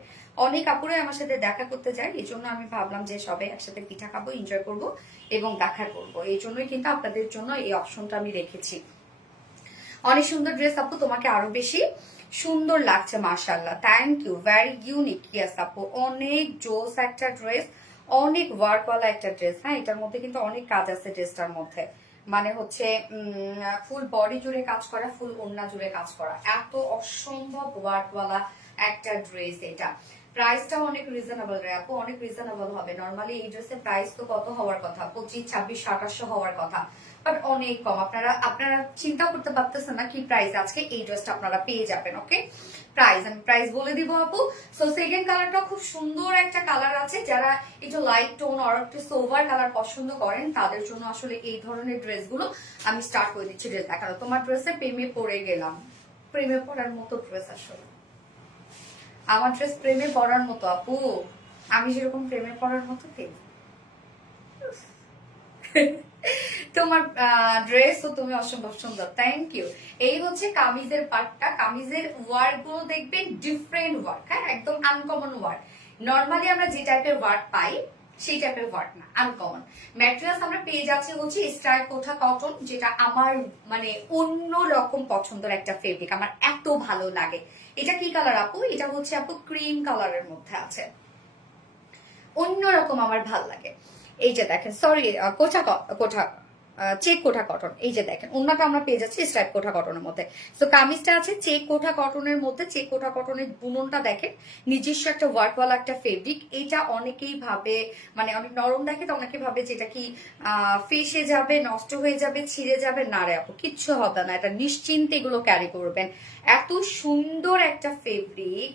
অনেক আপুরাই আমার সাথে দেখা করতে যায়, এই জন্য আমি ভাবলাম যে সবাই একসাথে পিঠা খাবো, এনজয় করব এবং দেখা করব। এই জন্যই কিন্তু আপনাদের জন্য এই অপশনটা আমি রেখেছি। অনেক সুন্দর ড্রেস আপু, তোমাকে আরো বেশি সুন্দর লাগছে, মাশাআল্লাহ, thank you, very unique. Yes আপু, অনেক জোস একটা ড্রেস, অনেক ওয়ার্কওয়ালা একটা ড্রেস। হ্যাঁ, এটার মধ্যে কিন্তু অনেক কাজ আছে ড্রেসটার মধ্যে, মানে হচ্ছে ফুল বডি জুড়ে কাজ করা, ফুল ওড়না জুড়ে কাজ করা, এত অসম্ভব ওয়ার্কওয়ালা একটা ড্রেস এটা। প্রাইসটাও অনেক রিজনেবল রে আপু, অনেক রিজনেবল হবে। নর্মালি এই ড্রেসের প্রাইস তো কত হওয়ার কথা, 25, 26, 2700 হওয়ার কথা, বাট অনেক কম। আপনারা চিন্তা করতে পারতেছেন না কি প্রাইস আজকে এই ড্রেসটা আপনারা পেয়ে যাবেন। ওকে, আমি প্রাইস বলে দিব আপু। সো সেকেন্ড কালারটা খুব সুন্দর একটা কালার আছে, যারা একটু লাইট টোন আর একটু সোভার কালার পছন্দ করেন তাদের জন্য আসলে এই ধরনের ড্রেসগুলো আমি স্টার্ট করে দিচ্ছি ড্রেস দেখানো। তোমার ড্রেসে প্রেমে পড়ে গেলাম, প্রেমে পড়ার মতো ড্রেস। আসলে আমার ড্রেস প্রেমে পড়ার মতো আপু, আমি যেরকম প্রেমে পড়ার মতো ফিল। তোমার ড্রেসও তুমি অসম্ভব সুন্দর, থ্যাংক ইউ। এই হচ্ছে কামিজের পার্টটা। কামিজের ওয়ার্ক গুলো দেখবেন ডিফারেন্ট ওয়ার্ক, হ্যাঁ, একদম আনকমন ওয়ার্ক। নর্মালি আমরা যে টাইপের ওয়ার্ক পাই সেই টাইপের ওয়ার্ক না, আনকমন। ম্যাটেরিয়ালস আমরা পেয়ে যাচ্ছি হচ্ছে স্ট্রাইপ কোঠা কটন, যেটা আমার মানে অন্য রকম পছন্দের একটা ফেব্রিক, আমার এত ভালো লাগে। এটা কি কালার আপু? এটা হচ্ছে আপু ক্রিম কালারের মধ্যে আছে, অন্যরকম আমার ভাল লাগে। এই যে দেখেন, সরি কোঠা কোঠা চেক কোঠা কটন। এই যে দেখেন ওন্নাটা আমরা পেয়ে যাচ্ছি স্ট্রাইপ কোঠা কটনের মধ্যে। তো কামিজটা আছে চেক কোঠা কটনের মধ্যে। চেক কোঠা কটনের বুননটা দেখেন, নিজস্ব একটা ওয়ার্কওয়ালা একটা ফেব্রিক। এইটা অনেকেই ভাবে মানে অনেক নরম দেখে, তো অনেকে ভাবে যেটা কি ফেসে যাবে, নষ্ট হয়ে যাবে, ছিঁড়ে যাবে। না রে আপু, কিচ্ছু হবে না, এটা নিশ্চিন্তে এগুলো ক্যারি করবেন। এত সুন্দর একটা ফেব্রিক,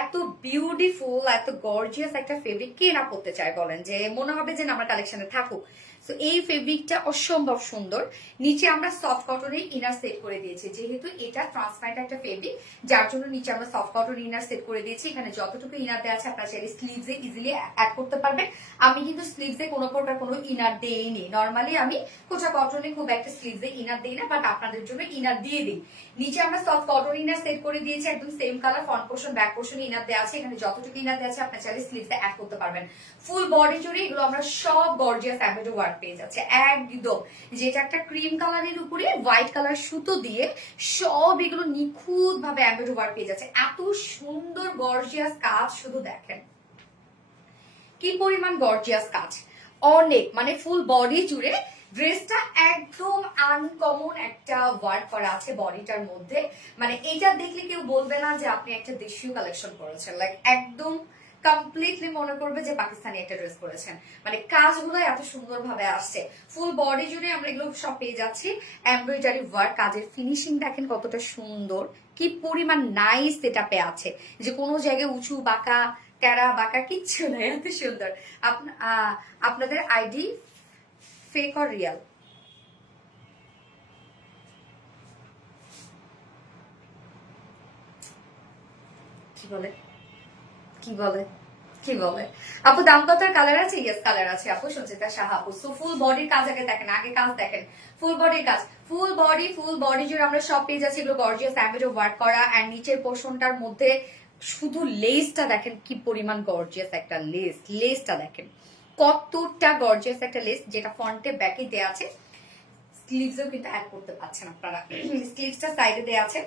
এত বিউটিফুল, এত গর্জিয়াস একটা ফেব্রিক কে না পড়তে চায় বলেন, যে মনে হবে যে আমার কালেকশনে থাকুক। তো এই ফেব্রিকটা অসম্ভব সুন্দর। নিচে আমরা সফট কটনের ইনার সেট করে দিয়েছি, যেহেতু এটা ট্রান্সপারেন্ট একটা ফেব্রিক, যার জন্য নিচে আমরা সফট কটন ইনার সেট করে দিয়েছি। এখানে যতটুকু ইনার দেওয়া আছে আপনারা চাইলে স্লিভসে ইজিলি অ্যাড করতে পারবেন। আমি কিন্তু স্লিভসে কোনো প্রকার কোনো ইনার দেইনি। নর্মালি আমি কোচা কটনে খুব একটা স্লিভসে ইনার দিই না, বাট আপনাদের জন্য ইনার দিয়ে দিই। নিচে আমরা সফট কটন ইনার সেট করে দিয়েছি, একদম same colour, front portion back portion inner দেওয়া আছে। এখানে যতটুকু ইনার দেওয়া আছে আপনার চাইলে স্লিভসে অ্যাড করতে পারবেন। ফুল বডি জুড়ে এগুলো আমরা সব গর্জিয়াস এমব্রয়ডারি ওয়ার্ক পেয়ে যাচ্ছে একদম, যেটা একটা ক্রিম কালারের উপরে হোয়াইট কালার সুতো দিয়ে সব এগুলো নিখুঁত ভাবে এমব্রয়ডারি ওয়ার্ক পেয়ে যাচ্ছে। এত সুন্দর গর্জিয়াস কাজ, শুধু দেখেন কি পরিমাণ গর্জিয়াস কাজ, অনেক মানে ফুল বডি জুড়ে ড্রেসটা একদম আনকমন একটা ওয়ার্ক করা আছে বডিটার মধ্যে। মানে এটা দেখলে কেউ বলবে না যে আপনি একটা দেশীয় কালেকশন করেছেন, লাইক একদম কমপ্লিটলি মনে করবে যে পাকিস্তানি একটা ড্রেস পরেছেন। মানে কাজগুলো এত সুন্দর ভাবে আসছে, ফুল বডি জুড়ে আমরা এগুলো সব পেয়ে যাচ্ছি এমব্রয়ডারি ওয়ার্ক। কাজের ফিনিশিং দেখেন কতটা সুন্দর, কি পরিমাণ নাইস এটা পে আছে, যে কোনো জায়গায় উঁচু বাঁকা টেরা বাঁকা কিচ্ছু নাই, এত সুন্দর। আপনাদের আইডি ফেক অর রিয়াল? কি বলে কি বলে কি বলে আপু? দাম কত? কালার আছে? ইয়েস কালার আছে আপু, সঞ্চিতা সাহা আপু। সো ফুল বডির কাজ আগে দেখেন, আগে কাজ দেখেন, ফুল বডির কাজ। ফুল বডি জুড়ে আমরা সব পেয়ে যাচ্ছি এগুলো গর্জিয়াস এমব্রয়ডারি ওয়ার্ক করা। এন্ড নিচের পোর্শনটার মধ্যে শুধু লেসটা দেখেন কি পরিমাণ গর্জিয়াস একটা লেস। লেসটা দেখেন কতটা গর্জিয়াস একটা লেস, যেটা ফ্রন্টে ব্যাকে দেওয়া আছে। স্লিভসও কিন্তু অ্যাড করতে পারছেন আপনারা, স্লিভসটা সাইডে দেওয়া আছে।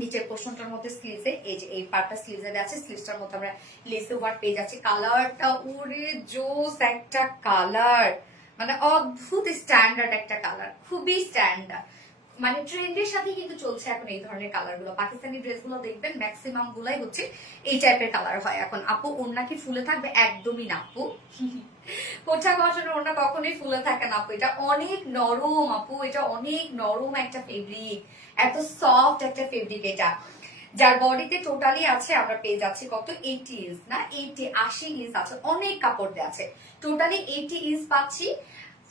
নিচের পোর্শনটার মধ্যে স্লিভসে এই যে এই পার্টটা স্লিভসে দেওয়া আছে, স্লিভসটার মধ্যে আমরা লেসে ওয়ার্ক পেয়ে যাচ্ছি। কালারটা ওরে জোস একটা কালার, মানে অদ্ভুত স্ট্যান্ডার্ড একটা কালার, খুবই স্ট্যান্ডার্ড। মানে ট্রেন্ডের সাথে কিন্তু চলছে এখন এই ধরনের কালার গুলো। পাকিস্তানি ড্রেস গুলো দেখবেন ম্যাক্সিমাম গুলাই হচ্ছে এই টাইপের কালার হয় এখন। আপু ওড়না কি ফুলে থাকবে? একদমই না আপু, কোঠা কটনের ওড়না কখনোই ফুলে থাকে না আপু। এটা অনেক নরম আপু, এটা অনেক নরম একটা ফেব্রিক, এত সফট একটা ফেব্রিক এটা। যার বডিতে টোটালি আছে আমরা পেয়ে যাচ্ছি কত 80 ইঞ্চ না 80 ইঞ্চ আছে, অনেক কাপড় দেওয়া আছে। টোটালি 80 ইঞ্চ পাচ্ছি।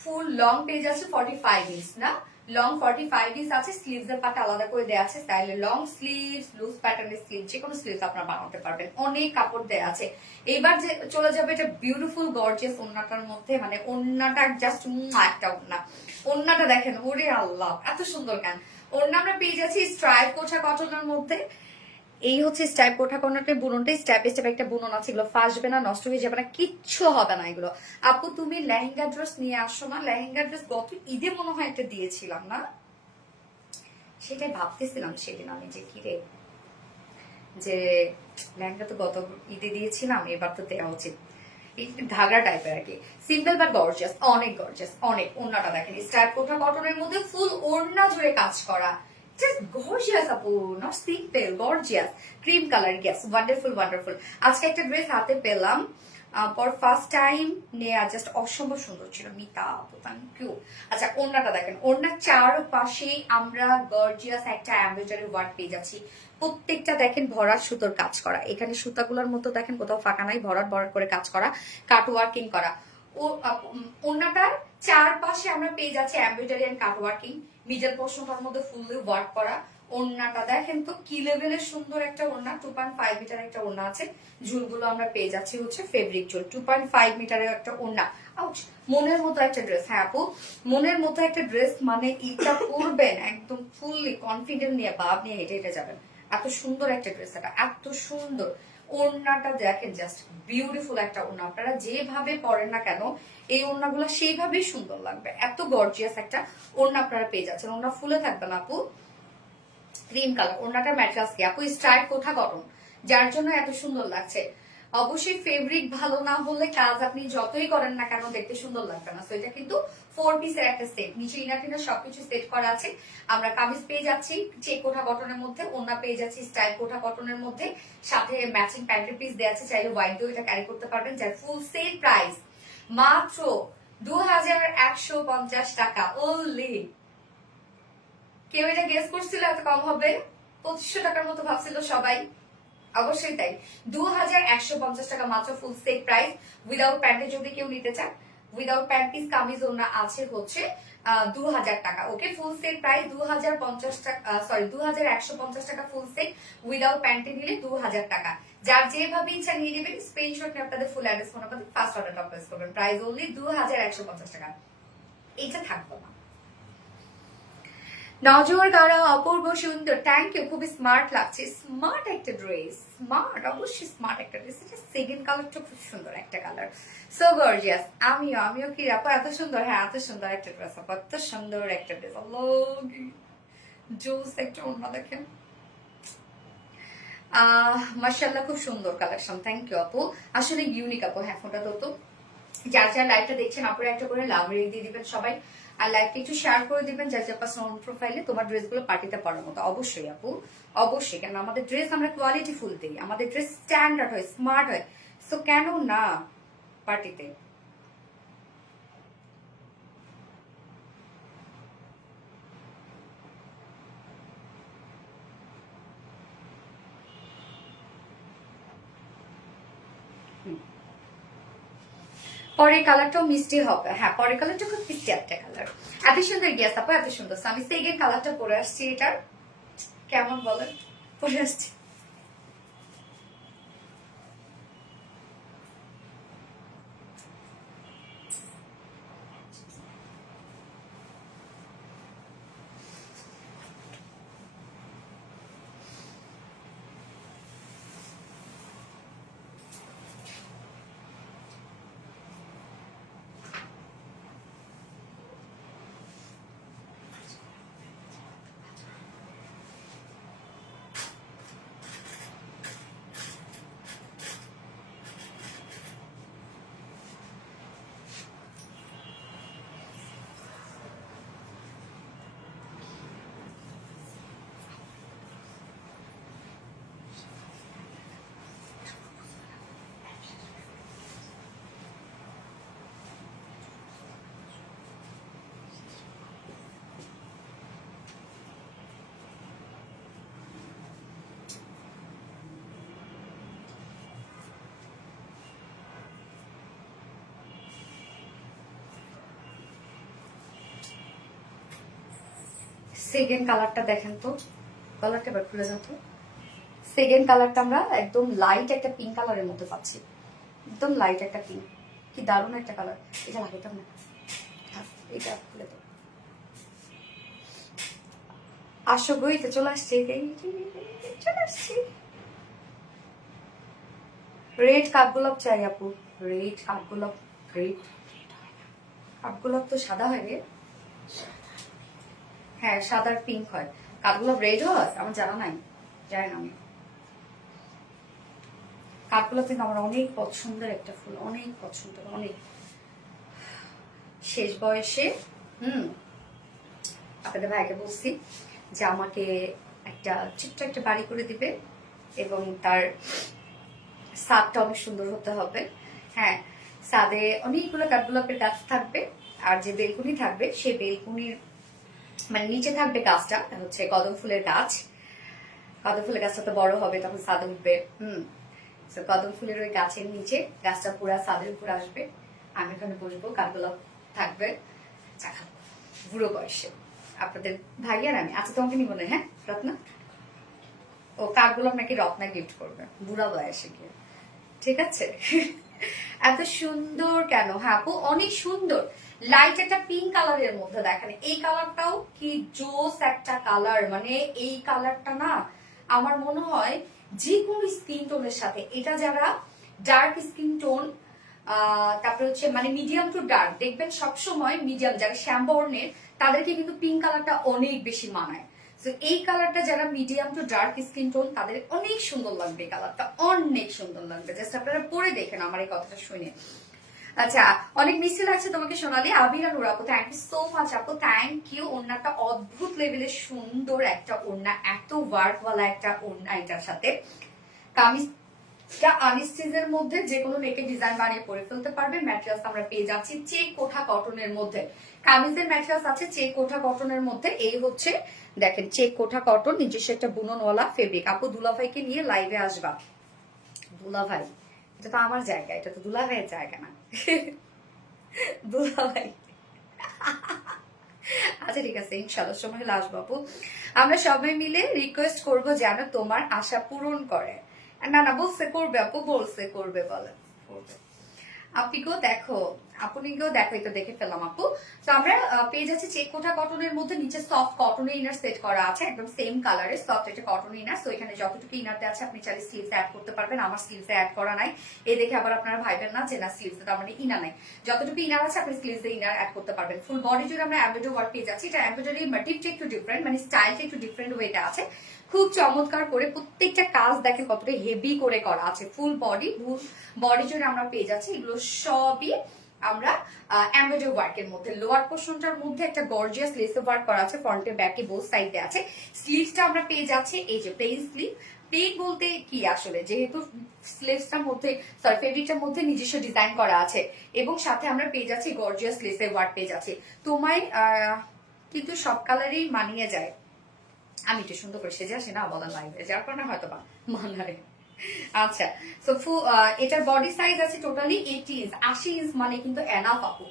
ফুল লং পেয়ে যাচ্ছে 45 ইঞ্চ না, লং 45 ইঞ্চ আছে। স্লিভস এর পাটা আলাদা করে দেওয়া আছে, স্টাইলে লং স্লিভস, লুজ প্যাটার্নের স্লিভ, যে কোনো স্লিভস আপনারা বানাতে পারবেন। অনেক কাপড় দেওয়া আছে। এবার যে চলে যাবে এটা বিউটিফুল গর্জিয়াস ওন্নাটার মধ্যে। মানে ওন্নাটা জাস্ট একটা ওন্না, ওন্নাটা দেখেন ওরে আল্লাহ এত সুন্দর। কেন ওন্না আমরা পেয়ে যাচ্ছি স্ট্রাইপ কোঠা কটনের মধ্যে। এই হচ্ছে স্ট্রাইপ কোঠা কটনের বুননটা, স্টেপ স্টেপ একটা বুনন আছে, এগুলো ফাসবে না, নষ্ট হয়ে যাবে না, কিচ্ছু হবে না এগুলো। আপু তুমি লেহেঙ্গা ড্রেস নিয়ে আসো না? লেহেঙ্গা ড্রেস গত ঈদে মনে হয় একটা দিয়েছিলাম না, সেটাই ভাবতেছিলাম সেদিন আমি যে কিরে, যে লেহেঙ্গা তো গত ঈদে দিয়েছিলাম, এবার তো দেওয়া উচিত। ঘাগরা টাইপের আর কি, সিম্পল বাট গর্জিয়াস, অনেক গর্জিয়াস, অনেক। ওড়নাটা দেখেন স্টার কোঠা কটনের মধ্যে ফুল ওড়না জুড়ে কাজ করা, জাস্ট গর্জিয়াস আপু, not simple, gorgeous cream colour, yes wonderful wonderful. আজকে একটা ড্রেস হাতে পেলাম ফর ফার্স্ট টাইম নেয়া, জাস্ট অসম্ভব সুন্দর ছিল। মিতা আপু থ্যাংক ইউ। আচ্ছা ওড়নাটা দেখেন, ওড়নার চারপাশে আমরা গর্জিয়াস একটা এমব্রয়ডারি ওয়ার্ক পেয়ে যাচ্ছি, প্রত্যেকটা দেখেন ভরাট সুতোর কাজ করা, এখানে সুতাগুলোর মতো দেখেন কোথাও ফাঁকা নাই, ভরাট ভরাট করে কাজ করা, কাট ওয়ার্কিং করা। ও ওড়নাটার চারপাশে আমরা পেয়ে যাচ্ছি embroidery and cut working, middle পোর্শনটার মধ্যে ফুললি ওয়ার্ক করা। ওড়নাটা দেখেন তো কি লেভেলের সুন্দর একটা ওড়না, 2.5 মিটার একটা ওড়না আছে, ঝুলগুলো আমরা পেয়ে যাচ্ছি হচ্ছে ফেব্রিক ঝুল, 2.5 মিটারের একটা ওড়না। আউচ, মনের মতো একটা ড্রেস। হ্যাঁ আপু, মনের মতো একটা ড্রেস, মানে এটা পরবেন একদম ফুললি কনফিডেন্ট নিয়ে, ভাব নিয়ে হেঁটে হেঁটে যাবেন। এত সুন্দর একটা ড্রেস, এটা এত সুন্দর। ওড়নাটা দেখেন, জাস্ট বিউটিফুল একটা ওড়না, আপনারা যেভাবে পরেন না কেন এই ওড়নাগুলো সেইভাবেই সুন্দর লাগবে, এত গর্জিয়াস একটা ওড়না আপনারা পেয়ে যাচ্ছেন। ওড়না ফুলে থাকবে না আপু, ক্রিম কালার। ওড়নাটার ম্যাটেরিয়ালস কি আপু? স্ট্রাইপ কোঠা কটন, যার জন্য এত সুন্দর লাগছে। অবশ্যই ফেব্রিক ভালো না হলে কাজ আপনি যতই করেন না কেন দেখতে সুন্দর লাগবে না। সো এটা কিন্তু 4 পিসের একটা সেট, নিচে ইনার টিনার সবকিছু সেট করা আছে। আমরা কামিজ পেয়ে যাচ্ছি চেক কোঠা কটনের মধ্যে, ওড়না পেয়ে যাচ্ছি স্টাইল কোঠা কটনের মধ্যে, সাথে ম্যাচিং প্যান্টের পিস দেওয়া আছে, চাইলে হোয়াইট দিয়েও এটা ক্যারি করতে পারবেন। যার ফুল সেট প্রাইস মাত্র 2150 টাকা ওনলি। কেউ এটা গেস করছিল এত কম হবে? 2500 টাকার মতো ভাবছিল সবাই, অবশ্যই তাই। 2150 টাকা মাত্র ফুল সেট প্রাইস, উইদাউট প্যান্টে যদি কেউ নিতে চান, উইদাউট প্যান্ট পিস কামিজ ওড়না আছে হচ্ছে 2000 টাকা। ওকে, ফুল সেট প্রাইস 2050 টাকা, সরি 2150 টাকা ফুল সেট, উইদাউট প্যান্টে নিলে 2000 টাকা। যার যেভাবে ইচ্ছা নিয়ে নেবেন, স্ক্রিনশট নিয়ে আপনাদের full address phone number first অর্ডারটা প্লেস করবেন। প্রাইস অনলি 2150 টাকা। এটা থাকবে না। নজর গাড়া অপূর্ব সুন্দর, থ্যাংক ইউ, খুবই স্মার্ট লাগছে, স্মার্ট একটা ড্রেস, স্মার্ট, অবশ্যই স্মার্ট একটা ড্রেস। এটা সেকেন্ড কালারটা খুব সুন্দর একটা কালার, সো গর্জিয়াস। আমিও কি আপু এত সুন্দর? হ্যাঁ এত সুন্দর একটা ড্রেস আপু, এত সুন্দর একটা ড্রেস, জোস একটা অন্য দেখেন। মাশাআল্লাহ, খুব সুন্দর কালেকশন, থ্যাংক ইউ আপু, আসলে ইউনিক আপু। হ্যাঁ ফোনটা তো যার যার লাইভটা দেখছেন আপনারা একটা করে লাভ রেট দিয়ে দিবেন সবাই, আর লাইভটা একটু শেয়ার করে দিবেন যার যার পার্সোনাল প্রোফাইলে, তোমার ড্রেসগুলো পার্টিতে পরার মতো। অবশ্যই আপু, অবশ্যই, কেন আমাদের ড্রেস আমরা কোয়ালিটি ফুল দিই, আমাদের ড্রেস স্ট্যান্ডার্ড হয়, স্মার্ট হয়, সো কেন না পার্টিতে। পরের কালারটাও মিষ্টি হবে, হ্যাঁ পরের কালারটা খুব মিষ্টি একটা কালার, এত সুন্দর গিয়াস আপু, এত সুন্দর। আমি সেকেন্ড কালারটা পরে আসছি, এটার কেমন বলেন, পরে আসছি। সেকেন্ড কালারটা দেখেন তো, কালারটা এবার খুলে যাও তো। সেকেন্ড কালারটা আমরা একদম লাইট একটা পিঙ্ক কালারের মধ্যে পাচ্ছি, একদম লাইট একটা পিঙ্ক, কি দারুণ একটা কালার। এটা লাগাইতাম না, এটা খুলে দাও। আসো গইতে চলে আসছে, চলে আসছি। রেড কাঠগোলাপ চাই আপু, রেড কাঠগোলাপ, রেড কাঠগোলাপ তো সাদা হয় রে, হ্যাঁ সাদার পিঙ্ক হয়, কাঠগোলাপ রেড হয় আমার জানা নাই, জানি না আমি। কাঠগোলাপ কিন্তু আমার অনেক পছন্দের একটা ফুল, অনেক পছন্দের, অনেক। শেষ বয়সে আপনাদের ভাইকে বলছি যে আমাকে একটা ছোট্ট একটা বাড়ি করে দিবে এবং তার ছাদটা অনেক সুন্দর হতে হবে। হ্যাঁ, ছাদে অনেকগুলো কাঠগোলাপের গাছ থাকবে, আর যে বেলকুনি থাকবে সেই বেলকুনির মানে নিচে থাকবে গাছটা হচ্ছে কদম ফুলের গাছ। কদম ফুলের গাছটা তো বড় হবে, তখন ছাদে উঠবে। কদম ফুলের ওই গাছের নিচে গাছটা পুরা ছাদের উপর আসবে, আমি ওখানে বসবো, কাঠগোলাপ থাকবে, চা খাবো বুড়ো বয়সে। আপনাদের ভাই আর আমি। আচ্ছা, তোমাকে নিব না? হ্যাঁ রত্না, ও কাঠগোলাপ নাকি রত্না গিফট করবে বুড়া বয়সে গিয়ে, ঠিক আছে? এত সুন্দর কেন? হ্যাঁ আপু, অনেক সুন্দর। লাইট একটা পিঙ্ক কালারের মধ্যে দেখেন, এই কালারটাও কি জোস একটা কালার। মানে এই কালারটা না আমার মনে হয় যে কোনো স্কিন টোনের সাথে, এটা যারা ডার্ক স্কিন টোন, তারপরে হচ্ছে মানে মিডিয়াম টু ডার্ক, দেখবেন সবসময় মিডিয়াম যারা শ্যামবর্ণের তাদেরকে কিন্তু পিঙ্ক কালারটা অনেক বেশি মানায়। তো এই কালারটা যারা medium to dark skin tone তাদের অনেক সুন্দর লাগবে, এই কালারটা অনেক সুন্দর লাগবে। জাস্ট আপনারা পরে দেখেন আমার এই কথাটা শুনে। আচ্ছা, অনেক মিষ্টি লাগছে তোমাকে সোনালি। আবির আর আপু, থ্যাংক ইউ সো মাচ আপু, থ্যাংক ইউ। ওড়নাটা অদ্ভুত লেভেলের সুন্দর একটা ওড়না, এত ওয়ার্কওয়ালা একটা ওড়না। এটার সাথে কামিজটা আনস্টিচের মধ্যে যে কোনো নেকের ডিজাইন বানিয়ে পরে ফেলতে পারবে। ম্যাটেরিয়ালস আমরা পেয়ে যাচ্ছি চেক কোঠা কটনের মধ্যে। কামিজের ম্যাটেরিয়ালস আছে চেক কোঠা কটনের মধ্যে। এই হচ্ছে দেখেন চেক কোঠা কটন, নিজস্ব একটা বুননওয়ালা ফেব্রিক। আপু দুলাভাইকে নিয়ে লাইভে আসবা। দুলাভাই, এটা তো আমার জায়গা, এটা তো দুলাভাইয়ের জায়গা না। দুলাভাই আচ্ছা ঠিক আছে, ইনশাআল্লাহ সময় হলে আসবো আপু। আমরা সবাই মিলে রিকোয়েস্ট করবো যেন তোমার আশা পূরণ করে। না না, বলছে করবে আপু, বলছে করবে, বলে করবে। আপনিকেও দেখো, আপনিকেও দেখো, এটা দেখে ফেললাম আপু। তো আমরা পেয়ে যাচ্ছি চেক কোঠা কটনের মধ্যে, নিচে সফট কটনের ইনার সেট করা আছে, একদম সেম কালারের সফট একটা কটন ইনার। তো এখানে যতটুকু ইনারতে আছে আপনি চাইলে স্লিভস অ্যাড করতে পারবেন। আমার স্লিভসে অ্যাড করা নাই, এই দেখে আবার আপনারা ভাইবেন না যে না স্লিভসে তার মানে ইনার নাই। যতটুকু ইনার আছে আপনি স্লিভসে ইনার অ্যাড করতে পারবেন। ফুল বডি জুড়ে আমরা এমব্রয়ডারি ওয়ার্ক পেয়ে যাচ্ছি। এটা এমব্রয়ডারি মোটিভটা একটু ডিফারেন্ট, মানে স্টাইলটা একটু ডিফারেন্ট ওয়েতে আছে, খুব চমৎকার করে। প্রত্যেকটা কাজ দেখেন কতটা হেভি করে করা আছে। ফুল বডি জুড়ে আমরা পেয়ে যাচ্ছি, এগুলো সবই আমরা এমব্রয়ডারি ওয়ার্কের মধ্যে। লোয়ার পোর্শনটার মধ্যে একটা গর্জিয়াস লেস ওয়ার্ক করা আছে, ফ্রন্টে ব্যাকে বোথ সাইডে আছে। স্লিভসটা আমরা পেয়ে যাচ্ছি এই যে প্লেন স্লিভ। প্লেন বলতে কি আসলে, যেহেতু স্লিভসটার মধ্যে সরি ফেব্রিকটার মধ্যে নিজস্ব ডিজাইন করা আছে, এবং সাথে আমরা পেয়ে যাচ্ছি গর্জিয়াস লেসের ওয়ার্ক পেয়ে যাচ্ছি। তোমায় কিন্তু সব কালারেই মানিয়ে যায়। আমি একটু সুন্দর করে সেজে আসি না বলার লাইভে, যার কারণে হয়তো বা মানায়। আচ্ছা, সো এটার বডি সাইজ আছে টোটালি 80 ইঞ্চ। 80 ইঞ্চ মানে কিন্তু এনাফ আপু।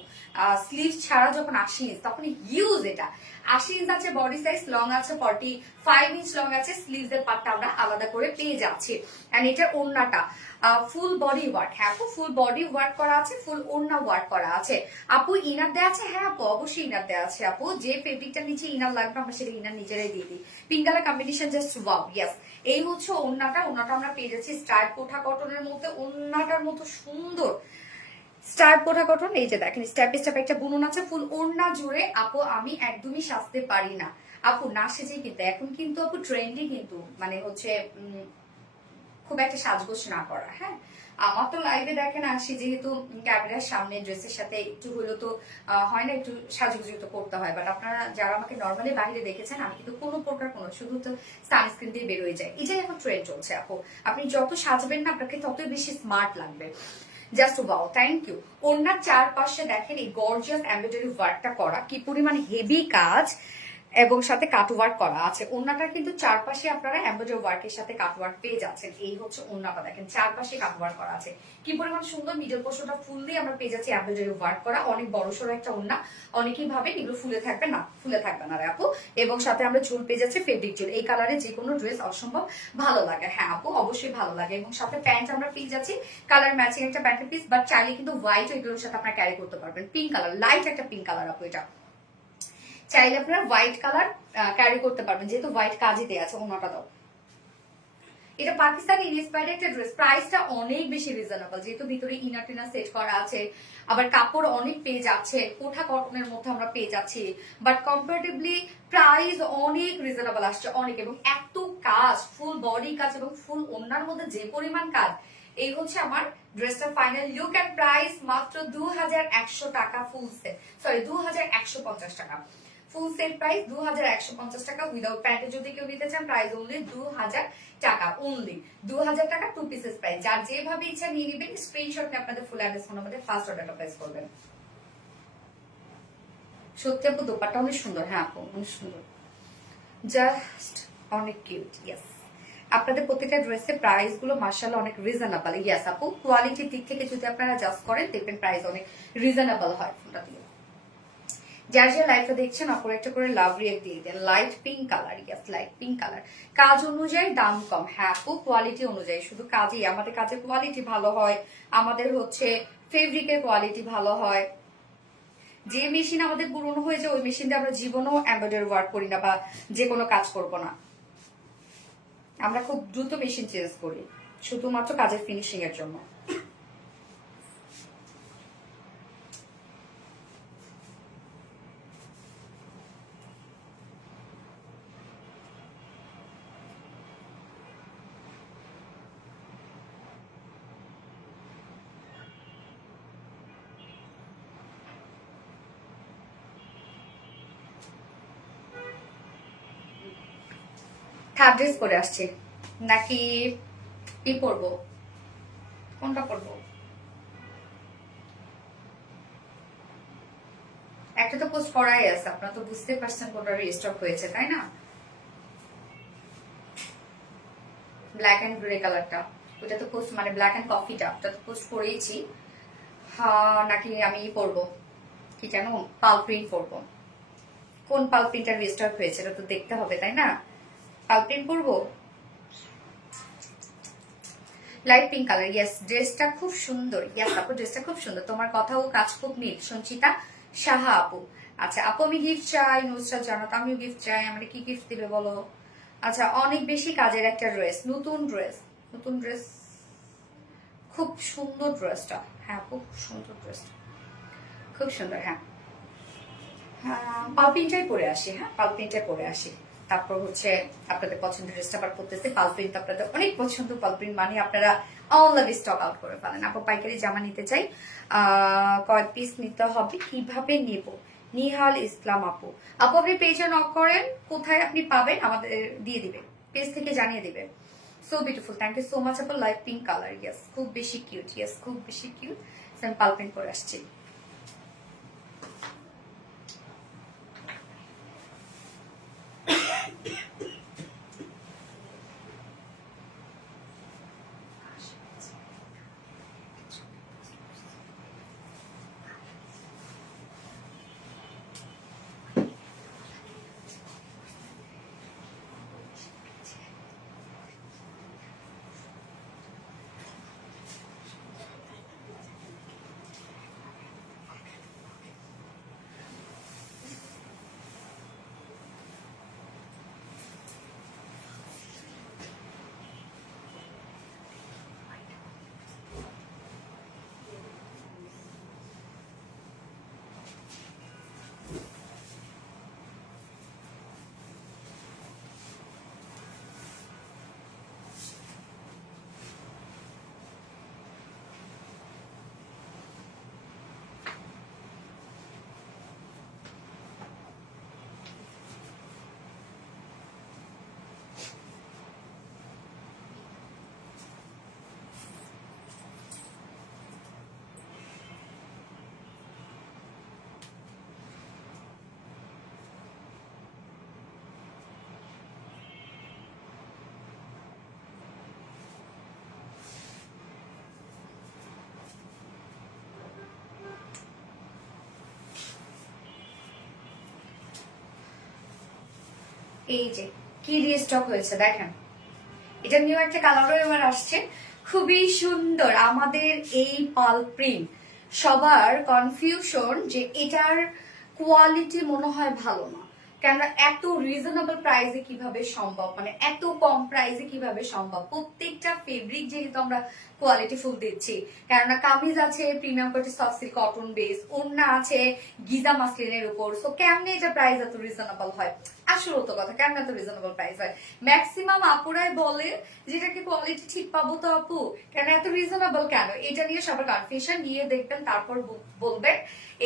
স্লিভ ছাড়া যখন 80 ইঞ্চ তখন হিউজ এটা। 80 ইঞ্চ আছে বডি সাইজ, লং আছে 45 ইঞ্চ লং আছে। স্লিভস এর পার্টটা আমরা আলাদা করে পেয়ে যাচ্ছি। এন্ড এটার ওড়নাটা ফুল বডি ওয়ার্ক। হ্যাঁ আপু, ফুল বডি ওয়ার্ক করা আছে, ফুল ওড়না ওয়ার্ক করা আছে। আপু ইনার দেওয়া আছে? হ্যাঁ আপু, অবশ্যই ইনার দেওয়া আছে আপু। যে ফেব্রিকটার নিচে ইনার লাগবে আমরা সেটা ইনার নিজেরাই দিয়ে দিই। Pink colour combination just wow. Yes, এই হচ্ছে ওড়নাটা। ওড়নাটা আমরা পেয়ে যাচ্ছি স্টাইল কোঠা কটনের মধ্যে। ওড়নাটার মতো সুন্দর স্টাইপ কোঠা কটন। এই যে দেখেন স্টেপ স্টেপ একটা বুনন আছে ফুল ওড়না জুড়ে। আপু আমি একদমই সাজতে পারি না আপু, না সেজেই কিন্তু এখন কিন্তু আপু ট্রেন্ডি, কিন্তু মানে হচ্ছে খুব একটা সাজগোজ না করা। হ্যাঁ, আমার তো লাইভে দেখেন আসি যেহেতু ক্যামেরার সামনে, ড্রেসের সাথে একটু হলেও তো হয় না, একটু সাজগুজি তো করতে হয়। বাট আপনারা যারা আমাকে নর্মালি বাইরে দেখেছেন, আমি কিন্তু কোনো প্রকার শুধু তো সানস্ক্রিন দিয়ে বেরোয় যায়। এটাই এখন ট্রেন্ড চলছে আপু। আপনি যত সাজবেন না আপনাকে ততই বেশি স্মার্ট লাগবে। Just wow, thank you. ওনার চারপাশে দেখেন এই গর্জিয়াস এমব্রয়ডারি ওয়ার্কটা করা, কি পরিমাণ হেভি কাজ এবং সাথে কাট ওয়ার্ক করা আছে। ওন্নাটা কিন্তু চারপাশে আপনারা এমব্রয়ডারি ওয়ার্কের সাথে কাট ওয়ার্ক পেয়ে যাচ্ছেন। এই হচ্ছে ওন্নাটা, দেখেন চারপাশে কাট ওয়ার্ক করা আছে, কি পরিমাণ সুন্দর। মিডল পোর্শনটা ফুল দিয়ে আমরা পেয়ে যাচ্ছি এমব্রয়ডারি ওয়ার্ক করা। অনেক বড় সড়ো একটা ওন্না, অনেকেই ভাবে এগুলো ফুলে থাকবে না, ফুলে থাকবে না রে আপু। এবং সাথে আমরা ঝুল পেয়ে যাচ্ছি ফেব্রিক ঝুল। এই কালারে যে কোনো ড্রেস অসম্ভব ভালো লাগে। হ্যাঁ আপু, অবশ্যই ভালো লাগে। এবং সাথে প্যান্ট আমরা পেয়ে যাচ্ছি কালার ম্যাচিং একটা প্যান্টের পিস, বাট চাইলে কিন্তু হোয়াইট এগুলোর সাথে আপনারা ক্যারি করতে পারবেন। পিঙ্ক কালার, লাইট একটা পিঙ্ক কালার আপু, এটা চাইলে আপনারা হোয়াইট কালার ক্যারি করতে পারবেন, যেহেতু হোয়াইট কাজই দেওয়া আছে। ওনাটা দাও, এটা পাকিস্তানি ইন্সপায়ার্ড একটা ড্রেস। প্রাইসটা অনেক বেশি রিজনেবল, যেহেতু ভিতরে ইনার টিনার সেট করা আছে, আবার কাপড় অনেক পেয়ে যাচ্ছে, কোঠা কটনের মধ্যে আমরা পেয়ে যাচ্ছি। বাট কম্পারেটিভলি প্রাইস অনেক রিজনেবল আসছে, অনেক। এবং এত কাজ, ফুল বডি কাজ এবং ফুল ওড়নার মধ্যে যে পরিমাণ কাজ, এই হচ্ছে আমার ড্রেসটার ফাইনাল লুক এন্ড প্রাইস মাত্র 2100 টাকা ফুল সেট, সরি 2150 টাকা ফুল সেট প্রাইস 2150 টাকা। উইদাউট প্যান্টে যদি কেউ নিতে চান প্রাইস অনলি 2000 টাকা, অনলি 2000 টাকা 2 পিসেস প্রাইস। যার যেভাবে ইচ্ছা নিয়ে নেবেন, স্ক্রিনশট নিয়ে আপনাদের ফুল অ্যাড্রেস ফোন নাম্বারে ফার্স্ট অর্ডারটা প্লেস করবেন। সত্যি আপু দোপাট্টা অনেক সুন্দর, হ্যাঁ আপু অনেক সুন্দর, জাস্ট অনেক কিউট। ইয়েস, আপনাদের প্রত্যেকটা ড্রেসের প্রাইস গুলো মার্শাল্লাহ অনেক রিজনেবল। ইয়েস আপু, কোয়ালিটির দিক থেকে যদি আপনারা জাস্ট করেন দেখবেন প্রাইস অনেক রিজনেবল হয়। ফোনটা দিয়ে যার যে লাইফটা দেখছেন অপর একটা করে লাভ রিয়েক্ট দিয়ে দেন। Light pink colour, yes light pink colour. কাজ অনুযায়ী দাম কম, হ্যাঁ আপু কোয়ালিটি অনুযায়ী, শুধু কাজেই আমাদের কাজের কোয়ালিটি ভালো হয়, আমাদের হচ্ছে ফেব্রিকের কোয়ালিটি ভালো হয়। যে মেশিন আমাদের পুরনো হয়ে যায় ওই মেশিন দিয়ে আমরা জীবনেও এমব্রয়ডারি ওয়ার্ক করি না বা যে কোনো কাজ করবো না। আমরা খুব দ্রুত মেশিন চেঞ্জ করি শুধুমাত্র কাজের ফিনিশিং এর জন্য। থার্ড ড্রেস পরে আসছে নাকি কি পরবো, কোনটা পরবো? একটা তো পোস্ট করাই আছে, আপনারা তো বুঝতে পারছেন কোনটা রিস্টক হয়েছে তাই না? ব্ল্যাক এন্ড গ্রে কালারটা, ওটা তো পোস্ট মানে ব্ল্যাক এন্ড কফিটা, ওটা তো পোস্ট করেইছি। হ্যাঁ নাকি আমি পরবো কি জানো, পাল প্রিন্ট পরবো। কোন পাল প্রিন্টার রিস্টক হয়েছে এটা তো দেখতে হবে তাই না? পাল প্রিন্ট পরবো, লাইট পিঙ্ক কালার। ইয়েস, ড্রেসটা খুব সুন্দর। ইয়েস আপু ড্রেসটা খুব সুন্দর, তোমার কথাও কাজ খুব মিল। সঞ্চিতা সাহা আপু, আচ্ছা আপু আমি গিফট চাই। নুসরাত জানাত আমিও গিফট চাই, আমরা কি গিফট দিবে বলো? আচ্ছা অনেক বেশি কাজের একটা ড্রেস, নতুন ড্রেস, নতুন ড্রেস, খুব সুন্দর ড্রেসটা। হ্যাঁ খুব সুন্দর ড্রেসটা, খুব সুন্দর। হ্যাঁ হ্যাঁ পালপিনটাই পরে আসি, হ্যাঁ পালপিনটাই পরে আসি। তারপর হচ্ছে আপনাদের পছন্দের ড্রেসটা আবার করতেছে। পালপ্রিন্ট আপনাদের অনেক পছন্দ, পালপ্রিন্ট মানে আপনারা অনলাইনে স্টক আউট করে ফেলেন। আপু পাইকারি জামা নিতে চাই, কয় পিস নিতে হবে, কিভাবে নেব? নিহাল ইসলাম আপু, আপু আপনি পেজে নক করেন, কোথায় আপনি পাবেন আমাদের দিয়ে দিবে, পেজ থেকে জানিয়ে দিবে। So beautiful, thank you so much আপু। লাইট পিঙ্ক কালার, ইয়েস খুব বেশি কিউট, ইয়েস খুব বেশি কিউট। আমি পালপ্রিন্ট করে আসছি। এই যে কি রিস্টক হয়েছে দেখেন, এটা নিউ একটা কালারও এবার আসছে, খুবই সুন্দর। আমাদের এই পাল প্রিন্ট সবার কনফিউশন যে এটার কোয়ালিটি মনে হয় ভালো না, কেন এত রিজনেবল প্রাইসে কিভাবে সম্ভব, মানে এত কম প্রাইসে কিভাবে সম্ভব। প্রত্যেকটা ফেব্রিক যেহেতু আমরা কোয়ালিটি ফুল দিচ্ছি, কেননা কামিজ আছে premium quality soft silk cotton base, ওড়না আছে গিজা মাসলিনের উপর, সো কেমনে এটা প্রাইস এত রিজনেবল হয়? আসলে তো কথা, কেন এত রিজনেবল প্রাইস হয়? ম্যাক্সিমাম আপুরাই বলে যেটা কি কোয়ালিটি ঠিক পাবো তো আপু, কেন এত রিজনেবল কেন? এটা নিয়ে সবার কনফিউশন, নিয়ে দেখবেন তারপর বলবেন।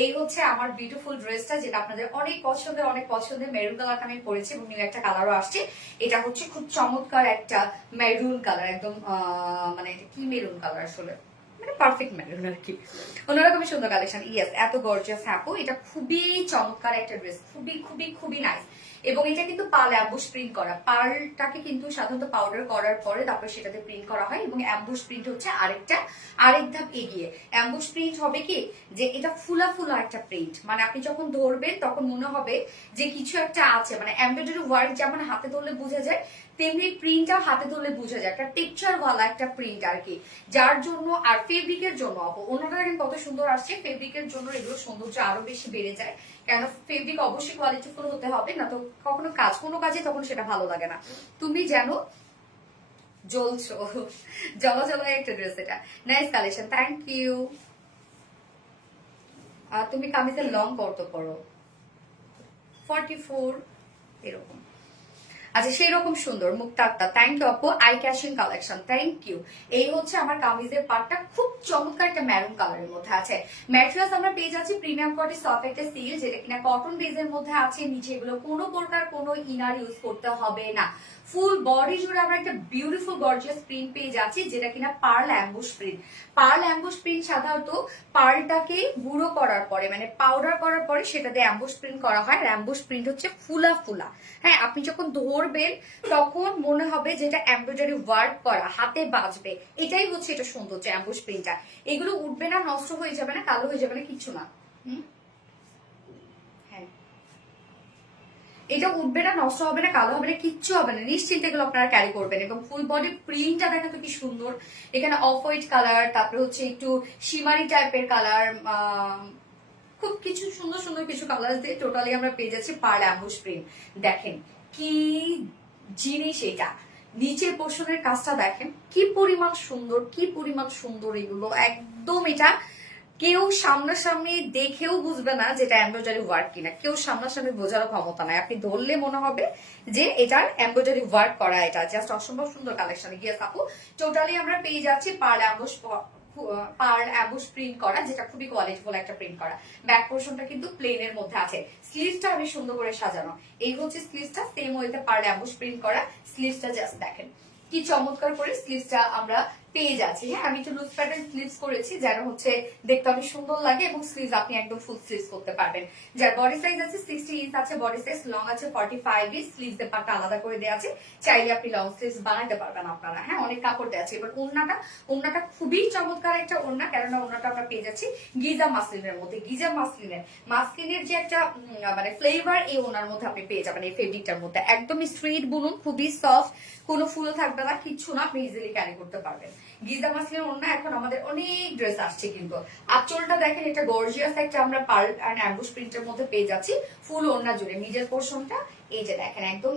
এই হচ্ছে আমার বিউটিফুল ড্রেসটা, যেটা আপনাদের অনেক পছন্দের মেরুন কালারটা আমি পরেছি, এবং নিউ একটা কালারও আসছে। এটা হচ্ছে খুব চমৎকার একটা মেরুন কালার, একদম মানে এটা কি মেরুন কালার আসলে, মানে পারফেক্ট মেরুন আর কি, অন্যরকমের সুন্দর কালেকশন। ইয়েস, এত গর্জিয়াস আপু, এটা খুবই চমৎকার একটা ড্রেস, খুবই খুবই খুবই নাইস। এবং এটা কিন্তু পার্ল অ্যাম্বুশ প্রিন্ট করা, পার্লটাকে কিন্তু সাধারণত পাউডার করার পরে তারপরে সেটাতে প্রিন্ট করা হয়, এবং অ্যাম্বুশ প্রিন্ট হচ্ছে আরেক ধাপ এগিয়ে। অ্যাম্বুশ প্রিন্ট হবে কি, যে এটা ফুলা ফুলা একটা প্রিন্ট, মানে আপনি যখন ধরবেন তখন মনে হবে যে কিছু একটা আছে, মানে এমব্রয়ডারি ওয়ার্ক যেমন হাতে ধরলে বোঝা যায়, তেমনি প্রিন্টটা হাতে ধরলে বোঝা যায়, একটা টেক্সচার ওয়ালা একটা প্রিন্ট আর কি। যার জন্য, আর ফেব্রিকের জন্য অন্যটা কিন্তু কত সুন্দর আসছে, ফেব্রিকের জন্য এগুলো সৌন্দর্য আরো বেশি বেড়ে যায়। কেন, ফেব্রিক অবশ্যই কোয়ালিটিফুল হতে হবে, না তো কখনো কোনো কাজে তখন সেটা ভালো লাগে না। তুমি যেন জ্বলছো, জ্বলা একটা ড্রেস, এটা নাইস কালেকশন, থ্যাংক ইউ। তুমি কামিজের লং কত করো? 44 এরকম। আচ্ছা, সেই রকম সুন্দর মুক্তারটা, থ্যাংক ইউ আপু। আই ক্যাশিং কালেকশন, থ্যাংক ইউ। এই হচ্ছে আমার কামিজের পার্টটা, খুব চমৎকার একটা ম্যারুন কালারের মধ্যে আছে। ম্যাটেরিয়ালস আমরা পেয়ে যাচ্ছি প্রিমিয়াম কোয়ালিটি সফট একটা সিল, যেটা কিনা কটন বেজের মধ্যে আছে। নিচে এগুলো কোনো প্রকার কোনো ইনার ইউজ করতে হবে না। ফুল বডি জুড়ে আমরা একটা বিউটিফুল গর্জিয়াস প্রিন্ট পেয়ে যাচ্ছি, যেটা কিনা pearl emboss print. Pearl emboss print সাধারণত পার্লটাকে গুঁড়ো করার পরে, মানে পাউডার করার পরে সেটাতে অ্যাম্বুশ প্রিন্ট করা হয়। অ্যাম্বুশ প্রিন্ট হচ্ছে ফুলা ফুলা, হ্যাঁ, আপনি যখন ধরবেন তখন মনে হবে যেটা এমব্রয়ডারি ওয়ার্ক করা, হাতে বাজবে। এটাই হচ্ছে এটা সৌন্দর্য অ্যাম্বুশ প্রিন্টটা। এগুলো উঠবে না, নষ্ট হয়ে যাবে না, কালো হয়ে যাবে না, কিচ্ছু না। হ্যাঁ, এটা উঠবে না, নষ্ট হবে না, কালো হবে না, কিচ্ছু হবে না, নিশ্চিন্তে এগুলো আপনারা ক্যারি করবেন। এবং ফুল বডি প্রিন্টটা দেখা তো কি সুন্দর, এখানে অফ হোয়াইট কালার, তারপরে হচ্ছে একটু শিমারি টাইপের কালার, খুব কিছু সুন্দর সুন্দর কিছু কালার দিয়ে টোটালি আমরা পেয়ে যাচ্ছি পার্ল অ্যাম্বুশ প্রিন্ট। দেখেন কি জিনিস এটা, নিচের পোর্শনের কাজটা দেখেন কি পরিমাণ সুন্দর, কি পরিমাণ সুন্দর এগুলো, একদম এটা কেউ সামনাসামনি দেখেও বুঝবে না যেটা এমব্রয়ডারি ওয়ার্ক কিনা, কেউ সামনাসামনি বোঝারও ক্ষমতা নাই, আপনি ধরলে মনে হবে যে এটার এমব্রয়ডারি ওয়ার্ক করা। এটা জাস্ট অসম্ভব সুন্দর কালেকশন। গিয়ে আপু, টোটালি আমরা পেয়ে যাচ্ছি পার্ল অ্যাম্বুশ প্রিন্ট করা, যেটা খুবই কোয়ালিটিফুল একটা প্রিন্ট করা। ব্যাক পোর্শনটা কিন্তু প্লেনের মধ্যে আছে, স্লিভসটা আমি সুন্দর করে সাজানো। এই হচ্ছে স্লিভসটা, সেম ওয়েতে পার্ল অ্যাম্বুশ প্রিন্ট করা। স্লিভসটা জাস্ট দেখেন কি চমৎকার করে স্লিভসটা আমরা পেয়ে যাচ্ছি। হ্যাঁ, আমি একটু লুজ প্যাটার্ন স্লিভস করেছি, যেন হচ্ছে দেখতে অনেক সুন্দর লাগে, এবং স্লিভস আপনি একদম ফুল স্লিভস করতে পারবেন। যার বডি সাইজ আছে 60 ইঞ্চ আছে, বডি সাইজ লং আছে 45 ইঞ্চ, স্লিভস এর পার্টটা আলাদা করে দেওয়া আছে, চাইলে আপনি লং স্লিভস বানাতে পারবেন আপনারা। হ্যাঁ, অনেক কাপড় দেওয়া আছে। এবার ওড়নাটা খুবই চমৎকার একটা ওড়না, কেননা ওড়নাটা আমরা পেয়ে যাচ্ছি গিজা মাসলিনের মধ্যে। গিজা মাসলিনের যে একটা মানে ফ্লেভার এই ওড়নার মধ্যে আপনি পেয়ে যাবেন, এই ফেব্রিকটার মধ্যে একদম স্ট্রেট বুনন, খুবই সফট, কোনো ফুল থাকবে না, কিচ্ছু না, আপনি ইজিলি ক্যারি করতে পারবেন। গিজা মাসলিনের ওড়না এখন আমাদের অনেক ড্রেস আসছে, কিন্তু আঁচলটা দেখেন, এটা গর্জিয়াস একটা আমরা পার্ল এন্ড অ্যাম্বুশ প্রিন্টের মধ্যে পেয়ে যাচ্ছি ফুল ওড়না জুড়ে। মিডল পোর্শনটা এই যে দেখেন একদম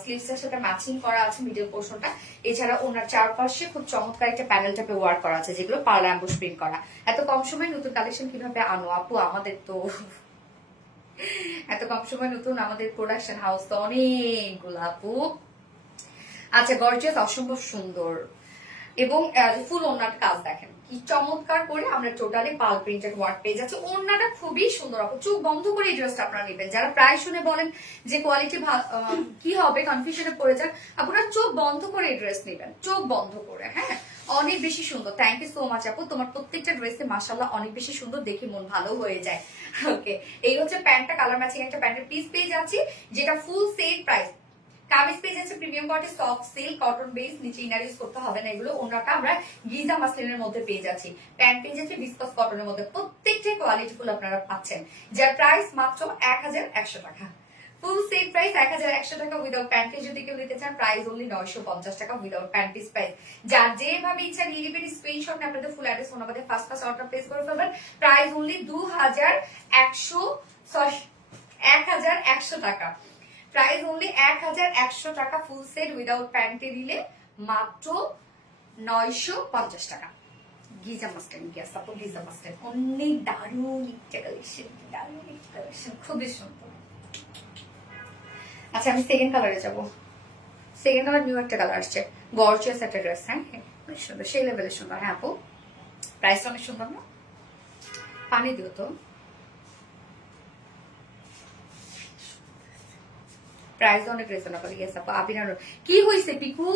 স্লিভসের সাথে ম্যাচিং করা আছে মিডল পোর্শনটা। এছাড়া ওনার চারপাশে খুব চমৎকার একটা প্যানেল টাইপে ওয়ার্ক করা আছে, যেগুলো পার্ল অ্যাম্বুশ প্রিন্ট করা। এত কম সময় নতুন কালেকশন কিভাবে আনো আপু? আমাদের তো এত কম সময় নতুন, আমাদের প্রোডাকশন হাউস তো অনেকগুলো আপু। আচ্ছা, গর্জিয়াস, অসম্ভব সুন্দর, এবং ফুল ওড়নার কাজ দেখেন কি চমৎকার করে আমরা টোটালি পাল প্রিন্টেড ওয়ার্ক পেয়ে যাচ্ছি। ওড়নাটা খুবই সুন্দর, চোখ বন্ধ করে এই ড্রেসটা আপনারা নেবেন। যারা প্রায় শুনে বলেন যে কোয়ালিটি কি হবে, কনফিউশনে পড়ে যান, আপনারা চোখ বন্ধ করে এই ড্রেস নেবেন, চোখ বন্ধ করে। হ্যাঁ, অনেক বেশি সুন্দর, থ্যাংক ইউ সো মাচ আপু। তোমার প্রত্যেকটা ড্রেসে মাশাআল্লাহ অনেক বেশি সুন্দর, দেখে মন ভালো হয়ে যায়। ওকে, এই হচ্ছে প্যান্টটা, কালার ম্যাচিং একটা প্যান্টের পিস পেয়ে যাচ্ছি, যেটা ফুল সেল প্রাইস। কামিজ পেয়ে যাচ্ছে premium quality soft silk cotton base, নিচে ইনার ইউজ করতে হবে না এগুলো। ওনাটা আমরা গিজা মাসলিনের মধ্যে পেয়ে যাচ্ছি, প্যান্ট পেয়ে যাচ্ছে ডিসকাস কটনের মধ্যে, প্রত্যেকটাই কোয়ালিটিফুল আপনারা পাচ্ছেন। যার প্রাইস মাত্র 1100 টাকা, ফুল সেট প্রাইস 1100 টাকা। উইদাউট প্যান্টে যদি কেউ নিতে চান প্রাইস অনলি 950 টাকা উইদাউট প্যান্ট পিস প্রাইস। যার যেভাবে ইচ্ছা নিয়ে নেবেন, স্ক্রিনশট নিয়ে আপনাদের ফুল অ্যাড্রেস ফোন নাম্বারে ফার্স্ট অর্ডার প্লেস করে ফেলবেন। প্রাইস অনলি 1100 টাকা, প্রাইস অনলি 1100 টাকা। ফুল সেট উইদাউট প্যান্টে দিলে মাত্র 950 টাকা। গিজা মাস্টার গিয়াস আপু, গিজা মাস্টার অনেক দারুণ একটা কালেকশন, দারুণ একটা কালেকশন, খুবই সুন্দর। আচ্ছা আমি সেকেন্ড কালারে যাবো। সেকেন্ড কালার নিউ একটা কালার আসছে, গর্জিয়াস একটা ড্রেস। হ্যাঁ অনেক সুন্দর, সেই লেভেলের সুন্দর। হ্যাঁ আপু প্রাইসটা অনেক সুন্দর না? পানি দিও তো। প্রাইস অনেক রিজনেবল। ইয়েস আপু। আবিনার কি হয়েছে পিকু?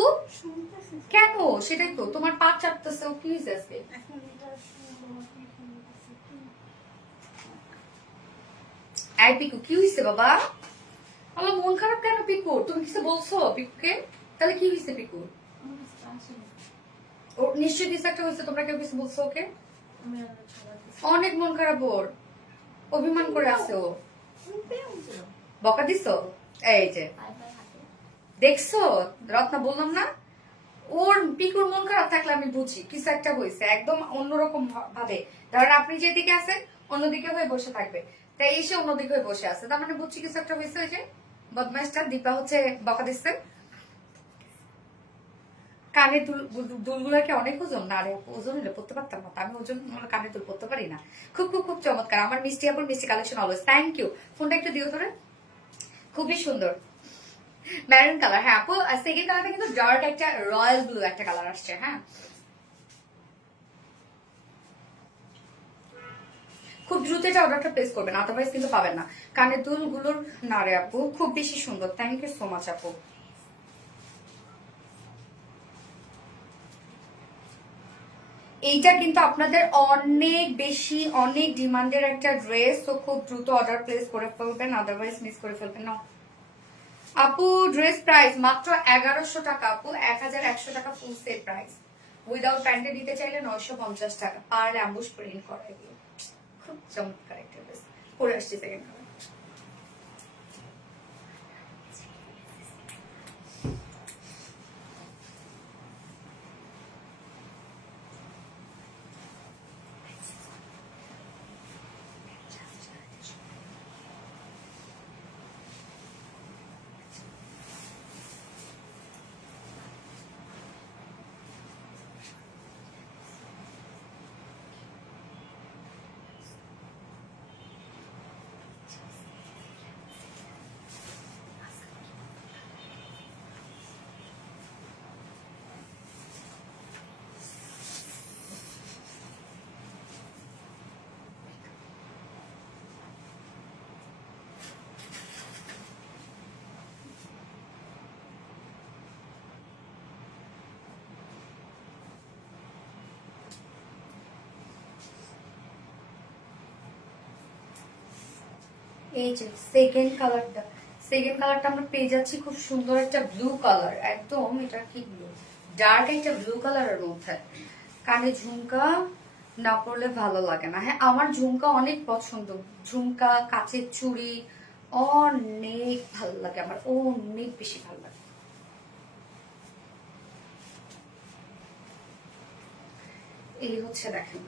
কেন? সেটাই তো তোমার পা চাপতেছে, কি হয়েছে আজকে? এই পিকু কি হয়েছে বাবা? আমার মন খারাপ কেন পিকু? তুমি কিছু বলছো পিকুকে? তাহলে কি হয়েছে পিকু? ও নিশ্চয়ই কিছু একটা হয়েছে, তোমরা কেউ কিছু বলছো ওকে? অনেক মন খারাপ ওর, অভিমান করে আছে ও। বকা দিছো? এই যে দেখছো রত্না, বললাম না? ওর পিকুর মন খারাপ থাকলে আমি বুঝি কিছু একটা হয়েছে, একদম অন্যরকম ভাবে। ধরেন আপনি যেদিকে আছেন অন্যদিকে হয়ে বসে থাকবে, তাই এসে অন্যদিকে হয়ে বসে আছে, তার মানে বুঝছি কিছু একটা হয়েছে। ওই যে বদমাইশটা দীপা হচ্ছে বকা দিচ্ছে। কানের দুলগুলোর কি অনেক ওজন? না রে, ওজন হলে পড়তে পারতাম না, আমি ওজন কানের দুল পড়তে পারি না। খুব খুব খুব চমৎকার আমার মিষ্টি আপুর মিষ্টি কালেকশন অলওয়েজ। Thank you. ফোনটা একটু দিও ধরে, খুবই সুন্দর ম্যারুন কালার। হ্যাঁ আপু সেকেন্ড কালারটা কিন্তু ডার্ক একটা রয়্যাল ব্লু একটা কালার আসছে। হ্যাঁ খুব দ্রুত এটা অর্ডারটা প্লেস করবেন, আদারওয়াইজ কিন্তু পাবেন না। কানের দুলগুলোর না রে আপু খুব বেশি সুন্দর। থ্যাংক ইউ সো মাচ আপু। এইটা কিন্তু আপনাদের অনেক বেশি অনেক ডিমান্ডের একটা ড্রেস, তো খুব দ্রুত অর্ডার প্লেস করে ফেলবেন, আদারওয়াইজ মিস করে ফেলবেন না আপু। ড্রেস প্রাইস মাত্র 1100 টাকা আপু, 1100 টাকা ফুল সেট প্রাইস। উইদাউট প্যান্টে দিতে চাইলে 950 টাকা। পারলে অ্যাম্বুশ প্রিন্ট করা এগুলো, খুব চমৎকার একটা ড্রেস। পরে আসছি সেকেন্ড কালার। এই যে সেকেন্ড কালারটা আমরা পেয়ে যাচ্ছি, খুব সুন্দর একটা ব্লু কালার। একদম এটা কি ব্লু, ডার্ক একটা ব্লু কালারের মধ্যে। কানে ঝুমকা না পড়লে ভালো লাগে না। হ্যাঁ আমার ঝুমকা অনেক পছন্দ, ঝুমকা কাচের চুড়ি অনেক ভালো লাগে আমার, অনেক বেশি ভালো লাগে। এই হচ্ছে দেখেন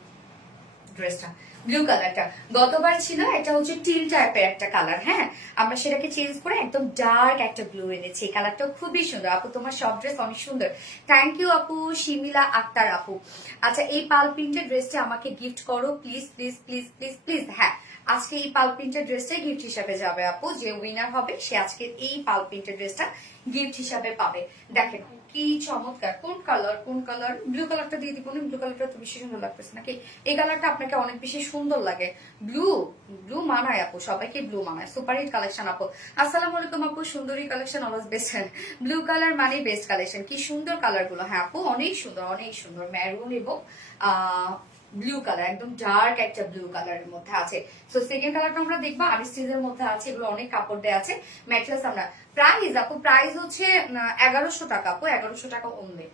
ড্রেসটা, ব্লু কালারটা গতবার ছিল, এটা হচ্ছে টিল টাইপের একটা কালার। হ্যাঁ আমরা সেটাকে চেঞ্জ করে একদম ডার্ক একটা ব্লু এনেছি। এই কালারটা খুবই সুন্দর আপু, তোমার সব ড্রেস অনেক সুন্দর। থ্যাংক ইউ আপু। শিমিলা আক্তার আপু, আচ্ছা এই পাল প্রিন্টের ড্রেসটা আমাকে গিফট করো please please please please please. হ্যাঁ আজকে এই পাল প্রিন্টের ড্রেসটাই গিফট হিসাবে যাবে আপু, যে উইনার হবে সে আজকে এই পাল প্রিন্টের ড্রেসটা গিফট হিসাবে পাবে। দেখেন কি চমৎকার, কোন কালার কোন কালার, ব্লু কালারটা দিয়ে দিব। ব্লু কালারটা তো বেশি সুন্দর লাগতেছে নাকি? এই কালারটা আপনাকে অনেক বেশি সুন্দর লাগে। ব্লু ব্লু মানায় আপু, সবাইকে ব্লু মানায়। সুপার হিট কালেকশন আপু। আসসালামু আলাইকুম আপু, সুন্দরী collection always best. Blue colour মানে বেস্ট কালেকশন। কি সুন্দর কালার গুলো। হ্যাঁ আপু অনেক সুন্দর অনেক সুন্দর, ম্যারুন এবং ব্লু কালার, একদম ডার্ক একটা ব্লু কালারের মধ্যে আছে। তো সেকেন্ড কালারটা আমরা দেখবো আরিস্টিজের মধ্যে আছে, এগুলো অনেক কাপড় দেওয়া আছে। ম্যাটেরিয়ালস আমরা প্রাইস আপু, প্রাইস হচ্ছে 1100 টাকা আপু, 1100 টাকা অনলি।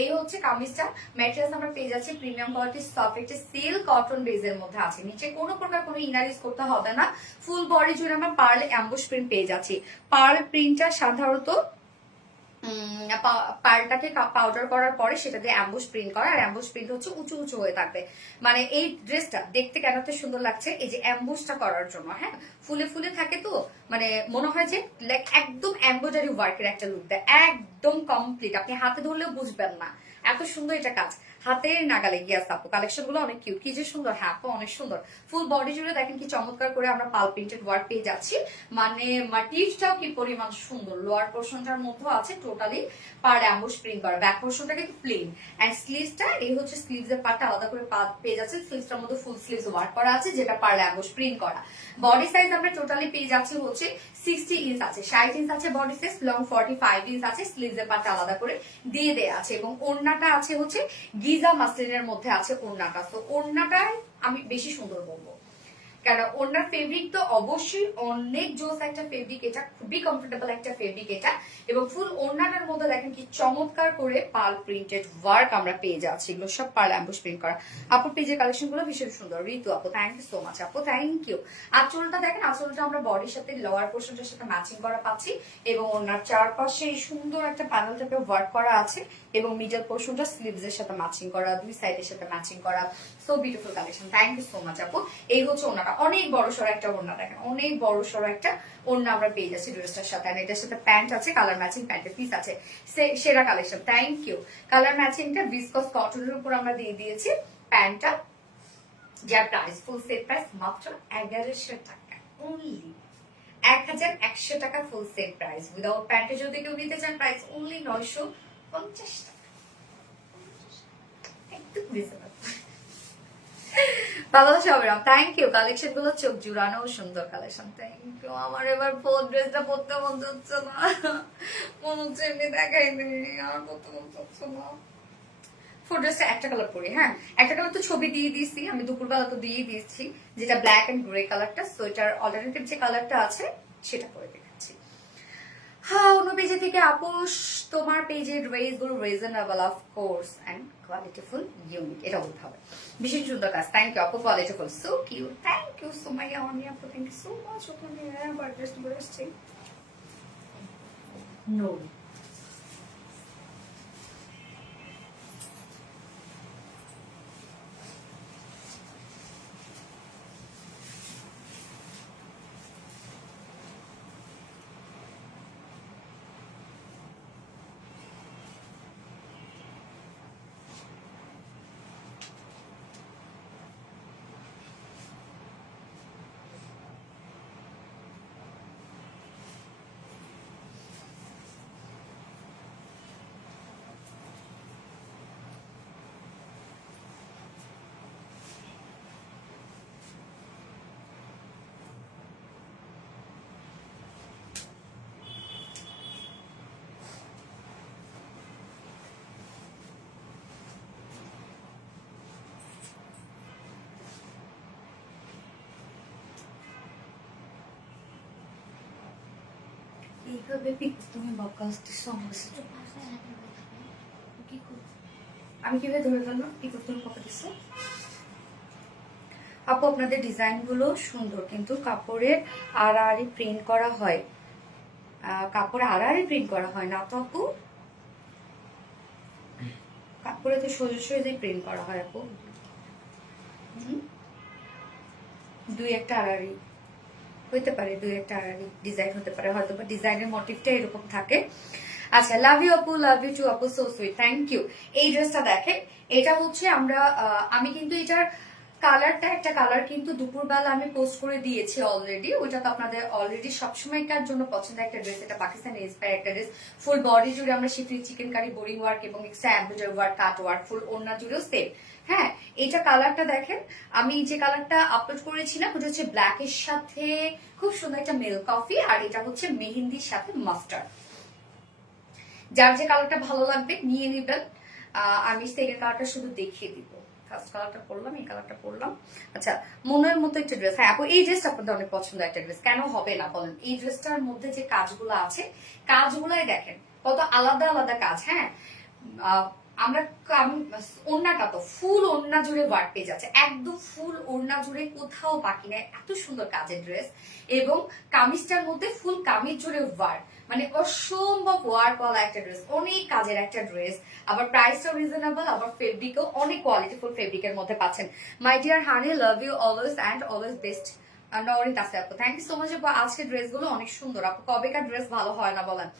এই হচ্ছে কামিজটা। ম্যাটেরিয়ালস আমরা পেয়ে যাচ্ছি প্রিমিয়াম কোয়ালিটি সফট একটা সিল্ক কটন বেজের মধ্যে আছে। নিচে কোনো প্রকার কোনো ইনার ইউজ করতে হবে না, ফুল বডি জুড়ে আমরা পার্ল অ্যাম্বুশ প্রিন্ট পেয়ে যাচ্ছি। পার্ল প্রিন্টটা সাধারণত পার্লটাকে পাউডার করার পরে সেটা দিয়ে অ্যাম্বুশ প্রিন্ট করা, আর অ্যাম্বুশ প্রিন্ট হচ্ছে উঁচু উঁচু হয়ে থাকবে। মানে এই ড্রেসটা দেখতে কেন এত সুন্দর লাগছে, এই যে অ্যাম্বুশটা করার জন্য। হ্যাঁ ফুলে ফুলে থাকে তো, মানে মনে হয় যে লাইক একদম এমব্রয়ডারি ওয়ার্কের একটা লুক দেয়, একদম কমপ্লিট, আপনি হাতে ধরলেও বুঝবেন না, এত সুন্দর এটা কাজ। হাতের নাগালে গিয়ে আপু কালেকশন গুলো অনেক কিউট, কি যে সুন্দর। হ্যাঁ আপু অনেক সুন্দর, ফুল বডি জুড়ে দেখেন কি চমৎকার করে আমরা পাল প্রিন্টেড ওয়ার্ক পেয়ে যাচ্ছি। মানে মোটিভটাও কি পরিমাণ সুন্দর, লোয়ার পোর্শনটার মধ্যে আছে টোটালি পার অ্যাম্বুশ প্রিন্ট করা, ব্যাক পোর্শনটা কিন্তু প্লেন এন্ড স্লিভসটা এই হচ্ছে স্লিভস এর পার্টটা আলাদা করে পেয়ে যাচ্ছে, স্লিভসটার মধ্যে ফুল স্লিভস ওয়ার্ক করা আছে যেটা পার অ্যাম্বুশ প্রিন্ট করা। বডি সাইজ আমরা টোটালি পেয়ে যাচ্ছি হচ্ছে 60 ইঞ্চ আছে, 60 ইঞ্চ আছে বডি সাইজ, লং 45 ইঞ্চ আছে, স্লিভস এর পার্টটা আলাদা করে দিয়ে দেয়া আছে এবং ওড়নাটা আছে হচ্ছে গিজা মাসলিনের মধ্যে আছে ওড়নাটা। তো ওড়নাটাই আমি বেশি সুন্দর বলবো, কারণ ওনার ফেব্রিক তো অবশ্যই অনেক জোস একটা ফেব্রিক, এটা খুবই কমফোর্টেবল একটা ফেব্রিক এটা। এবং ফুল ওড়নাটার মধ্যে দেখেন কি চমৎকার করে পাল প্রিন্টেড ওয়ার্ক আমরা পেয়ে যাচ্ছি, এগুলো সব পাল অ্যাম্বুশ প্রিন্ট করা। আপুর পেজের কালেকশন গুলো ভীষণ সুন্দর। ঋতু আপু থ্যাংক ইউ সো মাচ আপু, থ্যাংক ইউ। আঁচলটা দেখেন, আঁচলটা আমরা বডির সাথে লোয়ার পোর্শনটার সাথে ম্যাচিং করা পাচ্ছি এবং ওনার চারপাশে এই সুন্দর একটা প্যানেল টাইপে ওয়ার্ক করা আছে এবং মিডল পোর্শনটা স্লিভস এর সাথে ম্যাচিং করা, দুই সাইডের সাথে ম্যাচিং করা। So beautiful collection, thank you so much আপু। এই হচ্ছে ওনাটা, অনেক বড় সড়ো একটা ওড়না, দেখেন অনেক বড় সড়ো একটা ওড়না আমরা পেয়ে যাচ্ছি ড্রেসটার সাথে। আর এটার সাথে প্যান্ট আছে, কালার ম্যাচিং প্যান্টের পিস আছে, সেরা কালেকশন, থ্যাংক ইউ। কালার ম্যাচিংটা ভিসকস কটনের উপর আমরা দিয়ে দিয়েছি প্যান্টটা, যার প্রাইস ফুল সেট প্রাইস মাত্র 1100 টাকা অনলি, 1100 টাকা ফুল সেট প্রাইস। উইদাউট প্যান্টে যদি কেউ নিতে চান প্রাইস অনলি 950 টাকা, একদম রিজনেবল। ভালোবাসা হবে, থ্যাংক ইউ। কালেকশন গুলো চোখ জুড়ানো সুন্দর কালেকশন, থ্যাংক ইউ। আমার এবার ফোর ড্রেসটা পরতে মন হচ্ছে না, মনে হচ্ছে এমনি দেখাই দিই, আমার পরতে মন হচ্ছে না। ফোর ড্রেসটা একটা কালার পরি, হ্যাঁ একটা কালার তো ছবি দিয়ে দিয়েছি আমি, দুপুরবেলা তো দিয়ে দিয়েছি, যেটা ব্ল্যাক এন্ড গ্রে কালারটা। সো এটার অল্টারনেটিভ যে কালারটা আছে সেটা পরে দেখাচ্ছি। হ্যাঁ অন্য পেজে থেকে আপুস তোমার পেজের ড্রেস গুলো reasonable of course and qualityful unique, এটা বলতে হবে। ভীষণ সুন্দর কাজ, থ্যাংক ইউ আপু, qualityful, so cute, thank you Sumaiya Oni আপু, থ্যাংক ইউ সো মাচ। ওখানে আবার ড্রেস পরে আসছে নো এইভাবে তুমি বকা আসতেছ আমার সাথে, আমি কিভাবে ধরে ফেললাম কি তুমি বকা দিচ্ছ আপু। আপনাদের ডিজাইন গুলো সুন্দর কিন্তু কাপড়ের আড়াআড়ি প্রিন্ট করা হয়, কাপড়ে আড়াআড়ি প্রিন্ট করা হয় না তো আপু, কাপড়ে তো সোজা সোজাই প্রিন্ট করা হয় আপু। দুই একটা আড়াআড়ি হইতে পারে, দুই একটা আড়াআড়ি ডিজাইন হতে পারে, হয়তো বা ডিজাইনের মোটিভটা এরকম থাকে। আচ্ছা লাভ ইউ আপু, লাভ ইউ টু আপু, সো সুইট, থ্যাংক ইউ। এই ড্রেসটা দেখেন, এটা হচ্ছে আমরা আমি কিন্তু এটার কালারটা একটা কালার কিন্তু দুপুরবেলা আমি পোস্ট করে দিয়েছি অলরেডি, ওইটা তো আপনাদের অলরেডি সবসময়কার জন্য পছন্দের একটা ড্রেস, এটা পাকিস্তানি ইন্সপায়ার একটা ড্রেস। ফুল বডি জুড়ে আমরা schiffli chikankari boring work এবং extra embroidery work, cut work, full ওড়না জুড়েও সেম। হ্যাঁ এটা কালারটা দেখেন, আমি যে কালারটা আপলোড করেছিলাম ওটা হচ্ছে ব্ল্যাক এর সাথে খুব সুন্দর একটা মিল্ক কফি, আর এটা হচ্ছে মেহেন্দির সাথে মাস্টার্ড। যার যে কালারটা ভালো লাগবে নিয়ে নিবেন, আমি সেকেন্ড কালারটা শুধু দেখিয়ে দিব। ফার্স্ট কালারটা পরলাম, এই কালারটা পরলাম। আচ্ছা মনের মতো একটা ড্রেস, হ্যাঁ আপু এই ড্রেসটা আপনাদের অনেক পছন্দ একটা ড্রেস, কেন হবে না বলেন। এই ড্রেসটার মধ্যে যে কাজগুলো আছে কাজগুলাই দেখেন কত আলাদা আলাদা কাজ। হ্যাঁ আমরা ওড়নাটা তো ফুল ওড়না জুড়ে ওয়ার্ক পেয়ে যাচ্ছে, একদম ফুল ওড়না জুড়ে কোথাও বাকি নেই, এত সুন্দর কাজের ড্রেস। এবং কামিজটার মধ্যে ফুল কামিজ জুড়ে ওয়ার্ক, মানে অসম্ভব ওয়ার্ক ওয়ালা একটা ড্রেস, অনেক কাজের একটা ড্রেস। আবার প্রাইসটাও রিজনেবল, আবার ফেব্রিকও অনেক কোয়ালিটিফুল ফেব্রিকের মধ্যে পাচ্ছেন। My dear honey, love you always and always best Norin তাসে আপু, থ্যাংক ইউ সো মাচ আপু। আজকের ড্রেসগুলো অনেক সুন্দর আপু, কবেকার ড্রেস ভালো হয় না বলেন।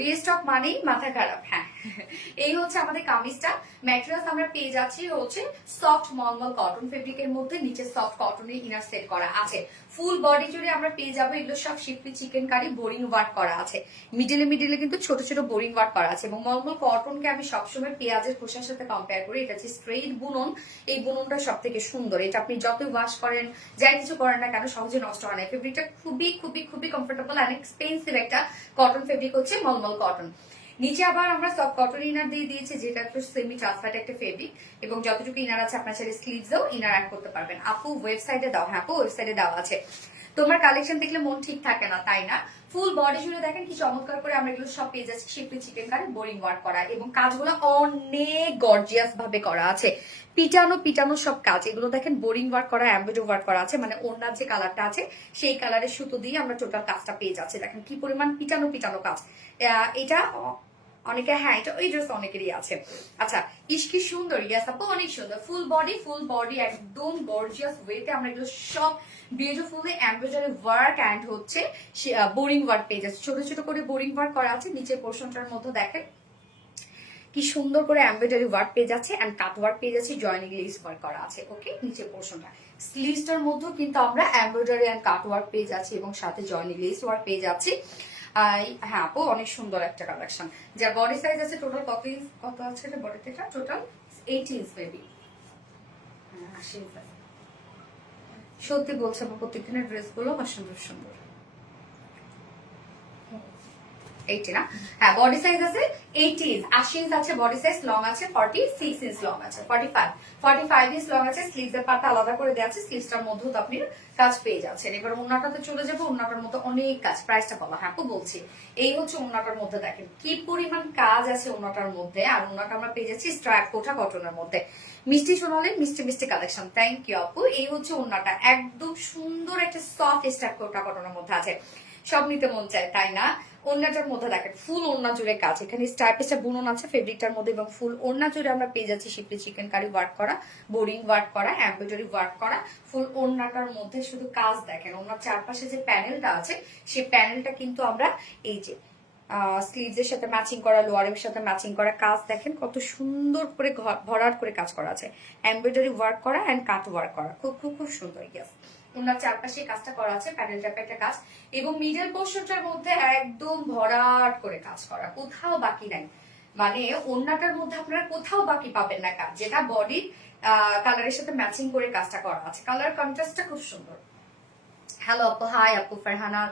রিস্টক মানেই মাথা খারাপ। হ্যাঁ, এই হচ্ছে আমাদের কামিজটা। ম্যাটেরিয়ালস আমরা পেয়ে যাচ্ছি হচ্ছে সফট মলমল কটন ফেব্রিকের মধ্যে, নিচে সফট কটনের ইনার সেট করা আছে। ফুল বডি জুড়ে আমরা পেয়ে যাবো এগুলো সব শিফলি চিকেন কারি বোরিং ওয়ার্ক করা আছে। মিডিলে মিডিলে কিন্তু ছোট ছোট বোরিং ওয়ার্ক করা আছে। এবং মলমল কটনকে আমি সবসময় পেঁয়াজের খোসার সাথে কম্পেয়ার করি। এটা হচ্ছে স্ট্রেইট বুনন, এই বুননটা সব থেকে সুন্দর। এটা আপনি যতই ওয়াশ করেন, যাই কিছু করেন না কেন, সহজে নষ্ট হয় না। ফেব্রিকটা খুবই খুবই খুবই কমফোর্টেবল অ্যান্ড এক্সপেন্সিভ একটা কটন ফেব্রিক হচ্ছে মলমল কটন। নিচে আবার আমরা সফট কটন ইনার দিয়ে দিয়েছি, যেটা একটু সেমি ট্রান্সপারেন্ট একটা ফেব্রিক। এবং যতটুকু ইনার আছে আপনার চাইলে স্লিভসেও ইনার অ্যাড করতে পারবেন। আপু ওয়েবসাইটে দাও। হ্যাঁ আপু ওয়েবসাইটে দেওয়া আছে। তোমার কালেকশন দেখলে মন ঠিক থাকে না, তাই না? ফুল বডি জুড়ে দেখেন কি চমৎকার করে আমরা এগুলো সব পেয়ে যাচ্ছি শিফলি চিকেন কারি বোরিং ওয়ার্ক করা, এবং কাজগুলো অনেক গর্জিয়াস ভাবে করা আছে। পিটানো পিটানো সব কাজ, এগুলো দেখেন বোরিং ওয়ার্ক করা, এমব্রয়ডারি ওয়ার্ক করা আছে। মানে ওনার যে কালারটা আছে সেই কালারের সুতো দিয়ে আমরা টোটাল কাজটা পেয়ে যাচ্ছি। দেখেন কি পরিমাণ পিটানো পিটানো কাজ। এটা অনেকে, হ্যাঁ এটা ওই ড্রেস অনেকেরই আছে। আচ্ছা, ইস কি সুন্দর। ইয়াস আপু অনেক সুন্দর। ফুল বডি একদম গর্জিয়াস ওয়েতে আমরা এগুলো সব বিউটিফুলি এমব্রয়ডারি ওয়ার্ক অ্যান্ড হচ্ছে বোরিং ওয়ার্ক পেয়ে যাচ্ছে। ছোট ছোট করে বোরিং ওয়ার্ক করা আছে। নিচের পোর্শনটার মধ্যে দেখেন কি সুন্দর করে এমব্রয়ডারি ওয়ার্ক পেয়ে যাচ্ছে অ্যান্ড কাট ওয়ার্ক পেয়ে যাচ্ছে, জয়েনিং লেস ওয়ার্ক করা আছে। ওকে, নিচের পোর্শনটা স্লিভসটার মধ্যেও কিন্তু আমরা এমব্রয়ডারি অ্যান্ড কাট ওয়ার্ক পেয়ে যাচ্ছি এবং সাথে জয়েনিং লেস ওয়ার্ক পেয়ে যাচ্ছি। হ্যাঁ আপু অনেক সুন্দর একটা কালেকশন। যার বডি সাইজ আছে টোটাল কত আছে বডিতে? Total 8 inch baby. সত্যি বলছে আপু, প্রত্যেকদিনের ড্রেস গুলো সুন্দর সুন্দর। 80 না? হ্যাঁ বডি সাইজ আছে 80 ইঞ্চ, 80 ইঞ্চ আছে বডি সাইজ, লং আছে 46 ইঞ্চ, লং আছে 45 ইঞ্চ লং আছে। স্লিভস এর পাটা আলাদা করে দেওয়া আছে, স্লিভসটার মধ্যেও তো আপনি কাজ পেয়ে যাচ্ছেন। এবার ওন্নাটাতে চলে যাবো। ওন্নাটার মধ্যে অনেক কাজ, প্রাইসটা বলা। হ্যাঁ আপু বলছি, এই হচ্ছে ওন্নাটার মধ্যে দেখেন কি পরিমাণ কাজ আছে ওন্নাটার মধ্যে। আর ওন্নাটা আমরা পেয়ে যাচ্ছি স্ট্রাইপ কোটা কটনের মধ্যে। মিষ্টি সোনালি মিষ্টি মিষ্টি কালেকশন। থ্যাংক ইউ আপু। এই হচ্ছে ওন্নাটা, একদম সুন্দর একটা সফট স্ট্রাইপ কোটা কটনের মধ্যে আছে। সব নিতে মন চায়, তাই না? ওড়নাটার মধ্যে দেখেন ফুল ওড়না জুড়ে কাজ। এখানে স্টাইপেসটা বুনন আছে ফেব্রিকটার মধ্যে, এবং ফুল ওড়না জুড়ে আমরা পেয়ে যাচ্ছি শিপলি চিকেন কারি ওয়ার্ক করা, বোরিং ওয়ার্ক করা, এমব্রয়ডারি ওয়ার্ক করা। ফুল ওড়নাটার মধ্যে শুধু কাজ দেখেন। ওড়নার চারপাশে যে প্যানেলটা আছে সেই প্যানেলটা কিন্তু আমরা এই যে স্লিভস এর সাথে ম্যাচিং করা, লোয়ারের সাথে ম্যাচিং করা কাজ দেখেন কত সুন্দর করে ভরাট করে কাজ করা আছে। এমব্রয়ডারি ওয়ার্ক করা এন্ড কাট ওয়ার্ক করা, খুব খুব খুব সুন্দর। ইয়াস, ওনার চারপাশে কাজটা করা আছে, প্যানেল টাইপের একটা কাজ, এবং মিডল পোর্শনটার মধ্যে একদম ভরাট করে কাজ করা, কোথাও বাকি নাই। মানে ওন্নাটার মধ্যে আপনারা কোথাও বাকি পাবেন না কাজ, যেটা বডির কালারের সাথে ম্যাচিং করে কাজটা করা আছে। কালার কন্ট্রাস্টটা খুব সুন্দর। হ্যালো আপু, হাই আপু, ফারহানা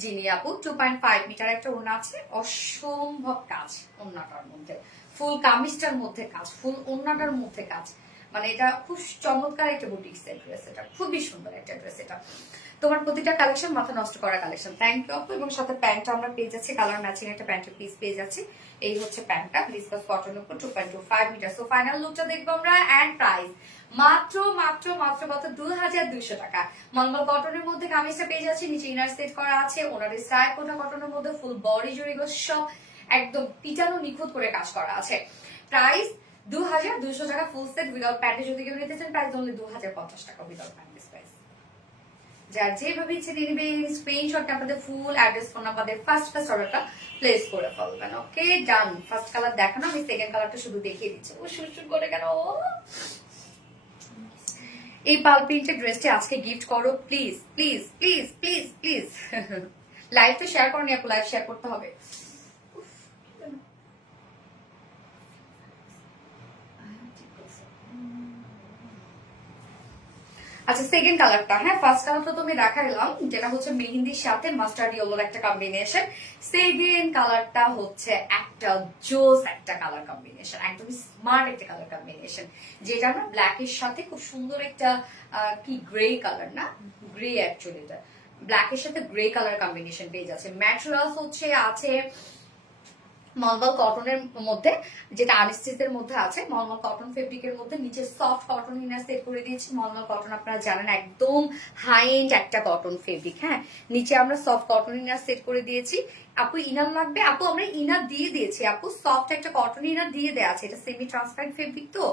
জিনি আপু। 2.5 মিটার একটা ওড়না আছে, অসম্ভব কাজ ওড়নাটার মধ্যে, ফুল কামিজটার মধ্যে কাজ, ফুল ওড়নাটার মধ্যে কাজ। মানে এটা খুব চমৎকার একটা বুটিক্সের ড্রেস, এটা খুবই সুন্দর একটা ড্রেস। এটা তোমার প্রতিটা কালেকশন মাথা নষ্ট করা কালেকশন। থ্যাংক ইউ আপু। এবং সাথে প্যান্টটা আমরা পেয়ে যাচ্ছি কালার ম্যাচিং একটা প্যান্টের পিস পেয়ে যাচ্ছি। এই হচ্ছে প্যান্টটা, ডিসকাস কটনের উপর 2.25 মিটার। সো ফাইনাল লুকটা দেখবো আমরা। এন্ড প্রাইস মাত্র মাত্র মাত্র মাত্র 2200 টাকা। মঙ্গল কটনের মধ্যে কামিজটা পেয়ে যাচ্ছি, নিচে ইনার সেট করা আছে, ওনাদের স্টাইল কোটা কটনের মধ্যে ফুল বডি জুড়ে সব একদম পিটানো নিখুঁত করে কাজ করা আছে। প্রাইস 2200 টাকা ফুল সেট উইদাউট প্যান্টে। যদি কেউ নিতে চান প্রাইস অনলি 2050 টাকা উইদাউট প্যান্ট। প্রাইস যার যেভাবে ইচ্ছে নিয়ে নেবেন, স্ক্রিনশট আপনাদের ফুল অ্যাড্রেস ফোন নাম্বার দিয়ে ফার্স্ট অর্ডারটা প্লেস করে ফেলবেন। ওকে ডান। ফার্স্ট কালার দেখানো, আমি সেকেন্ড কালারটা শুধু দেখিয়ে দিচ্ছি। ও শুট করে কেন? এই পাল প্রিন্টেড ড্রেসটি আজকে গিফট করো please please please please please. Live তো শেয়ার করনি আপু, লাইভ শেয়ার করতে হবে। আচ্ছা সেকেন্ড কালারটা, হ্যাঁ ফার্স্ট কালারটা তো আমি দেখাইলাম, যেটা হচ্ছে মেহেন্দির সাথে মাস্টার্ড ইয়েলোর একটা কম্বিনেশন। সেকেন্ড কালারটা হচ্ছে একটা জোস একটা কালার কম্বিনেশন, একদম স্মার্ট একটা কালার কম্বিনেশন, যেটা আমরা ব্ল্যাকের সাথে খুব সুন্দর একটা কি গ্রে কালার, না গ্রে অ্যাকচুয়ালি, এটা ব্ল্যাকের সাথে গ্রে কালার কম্বিনেশন পেয়ে যাচ্ছে। ম্যাটেরিয়ালস হচ্ছে আছে মলমল কটনের মধ্যে, যেটা আনস্টিচের মধ্যে আছে, মলমল কটন ফেব্রিকের মধ্যে। নিচে সফট কটন ইনার সেট করে দিয়েছি। মলমল কটন আপনারা জানেন একদম হাই এন্ড একটা কটন ফেব্রিক। হ্যাঁ, নিচে আমরা সফট কটন ইনার সেট করে দিয়েছি। আপু ইনার লাগবে? আপু আমরা ইনার দিয়ে দিয়েছি আপু, সফট একটা কটন ইনার দিয়ে দেওয়া আছে, এটা সেমি ট্রান্সপারেন্ট ফেব্রিক তো,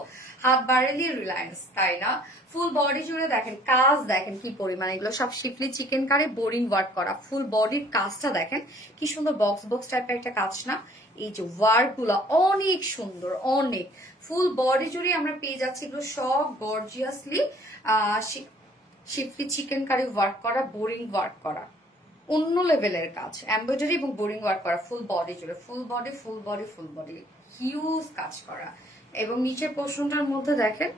হাত বাড়ালে রিলায়েন্স, তাই না? ফুল বডি জুড়ে দেখেন কাজ, দেখেন কি পরিমাণ, এগুলো সব শিফলি চিকেন কারে বোরিং ওয়ার্ক করা, ফুল বডির কাজটা দেখেন কি সুন্দর, বক্স বক্স টাইপের একটা কাজ না? এই যে ওয়ার্ক গুলো অনেক সুন্দর, অনেক ফুল বডি জুড়ে আমরা পেয়ে যাচ্ছি এগুলো সব গর্জিয়াসলি শিফলি চিকেন কারি ওয়ার্ক করা, বোরিং ওয়ার্ক করা, অন্য লেভেলের কাজ, এমব্রয়ডারি এবং বোরিং ওয়ার্ক করা, ফুল বডি জুড়ে, full body full body full body huge কাজ করা। এবং নিচের পোর্শনটার মধ্যে দেখেন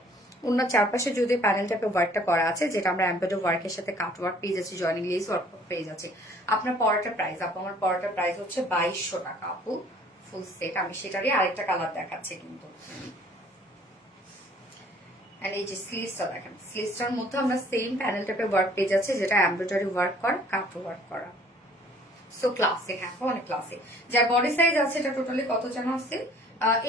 ওনার চারপাশে যদি প্যানেল টাইপের ওয়ার্কটা করা আছে, যেটা আমরা এমব্রয়ডারি ওয়ার্কের সাথে কাট ওয়ার্ক পেয়ে যাচ্ছি, জয়েনিং লেস ওয়ার্ক পেয়ে যাচ্ছি। আপনার পরোটা প্রাইস আপু, আমার পরোটা প্রাইস হচ্ছে 2200 টাকা আপু, ফুল সেট। আমি সেটারই আরেকটা কালার দেখাচ্ছি কিন্তু। এই যে স্লিভসটা দেখেন, স্লিভসটার মধ্যে আমরা সেম প্যানেল টাইপের ওয়ার্ক পেয়ে যাচ্ছি, যেটা এমব্রয়ডারি ওয়ার্ক করা, কাট ওয়ার্ক করা, সো ক্লাসিক, হ্যাঁ অনেক ক্লাসিক। যার বডি সাইজ আছে এটা টোটালি কত যেন আছে,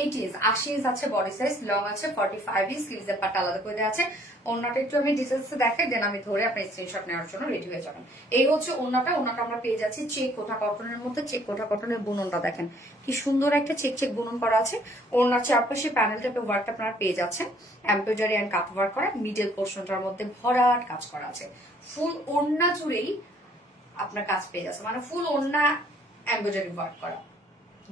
80 ইঞ্চ আছে বডি সাইজ, লং আছে 45 ইঞ্চ, স্লিভসের পার্ট আলাদা করে দেওয়া আছে। ওন্নাটা একটু আমি ডিটেলসে দেখাই, দেন আমি ধরে আপনি স্ক্রিনশট নেওয়ার জন্য রেডি হয়ে যাবেন। এই হচ্ছে ওন্নাটা আমরা পেয়ে যাচ্ছি চেক কোটা কটনের মধ্যে, চেক কোটা কটনের বুননটা দেখেন কি সুন্দর একটা চেক চেক বুনন করা আছে। ওন্নার চারপাশে প্যানেল টাইপের ওয়ার্কটা আপনারা পেয়ে যাচ্ছেন, এমব্রয়ডারি এন্ড কাট ওয়ার্ক করা, মিডল পোর্শনটার মধ্যে ভরাট কাজ করা আছে, ফুল ওন্না জুড়েই আপনার কাজ পেয়ে যাচ্ছে, মানে ফুল ওন্না এমব্রয়ডারি ওয়ার্ক করা,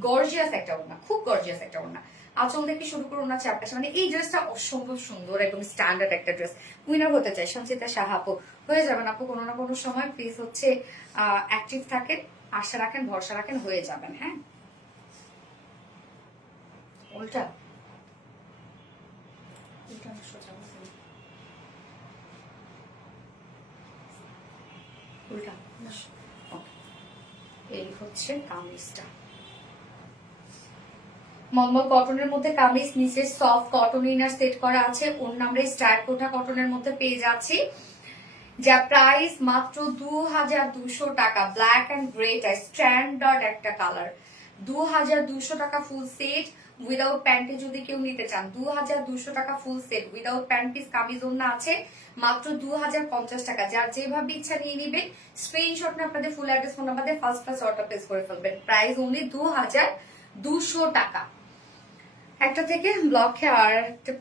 গর্জিয়াস একটা ওড়না, খুব গর্জিয়াস একটা ওড়না। আঁচল থেকে শুরু করে ওনার চারপাশে, মানে এই ড্রেসটা অসম্ভব সুন্দর, একদম স্ট্যান্ডার্ড একটা ড্রেস। উইনার হতে চাই সঞ্চিতা সাহা আপু, হয়ে যাবেন আপু, কোনো না কোনো সময় প্লিজ হচ্ছে অ্যাক্টিভ থাকেন, আশা রাখেন, ভরসা রাখেন, হয়ে যাবেন। হ্যাঁ উল্টা উল্টা সোজা উল্টা, এই হচ্ছে কামিজটা, মলমল কটনের মধ্যে কামিজ, নিচে সফট কটন ইনার সেট করা আছে। ওর আমরা স্টার্ট কোটা কটনের মধ্যে পেয়ে যাচ্ছি, যা প্রাইস মাত্র 2200 টাকা। ব্ল্যাক এন্ড গ্রে স্ট্যান্ডার্ড একটা কালার, 2200 টাকা ফুল সেট উইদাউট প্যান্টি যদি কেউ নিতে চান, 2200 টাকা full set without pant piece kameez ওড়না আছে মাত্র 2050 টাকা। যার যেভাবে ইচ্ছা নিয়ে নিবেন, স্ক্রিনশট না আপনাদের ফুল অ্যাড্রেস ফোন নাম্বার দিয়ে ফার্স্ট ক্লাস অর্ডার প্লেস করে ফেলবেন। প্রাইস অনলি 2200 টাকা। একটা থেকে ব্লকে আর একটা,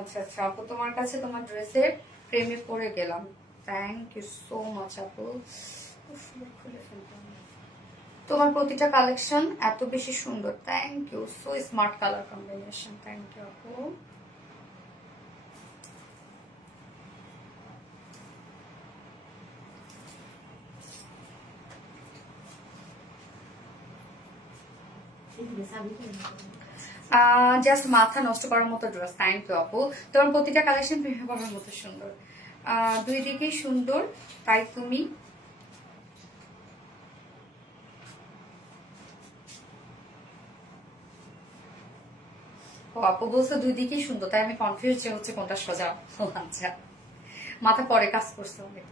আচ্ছা আচ্ছা আপু তোমার কাছে তোমার ড্রেসের প্রেমে পড়ে গেলাম, থ্যাংক ইউ সো মাচ আপু। খুলে ফেলতাম, তোমার প্রতিটা কালেকশন এত বেশি সুন্দর, thank you, so smart colour combination, thank you আপু। জাস্ট মাথা নষ্ট করার মতো ড্রেস, থ্যাংক ইউ আপু। তোমার প্রতিটা কালেকশন প্রেমে পড়ার মতো সুন্দর, দুই দিকেই সুন্দর, তাই তুমি আপু বলছো দুই দিকেই সুন্দর, তাই আমি কনফিউজ যে হচ্ছে কোনটা সোজা। আচ্ছা মাথা পরে কাজ করছে অনেক।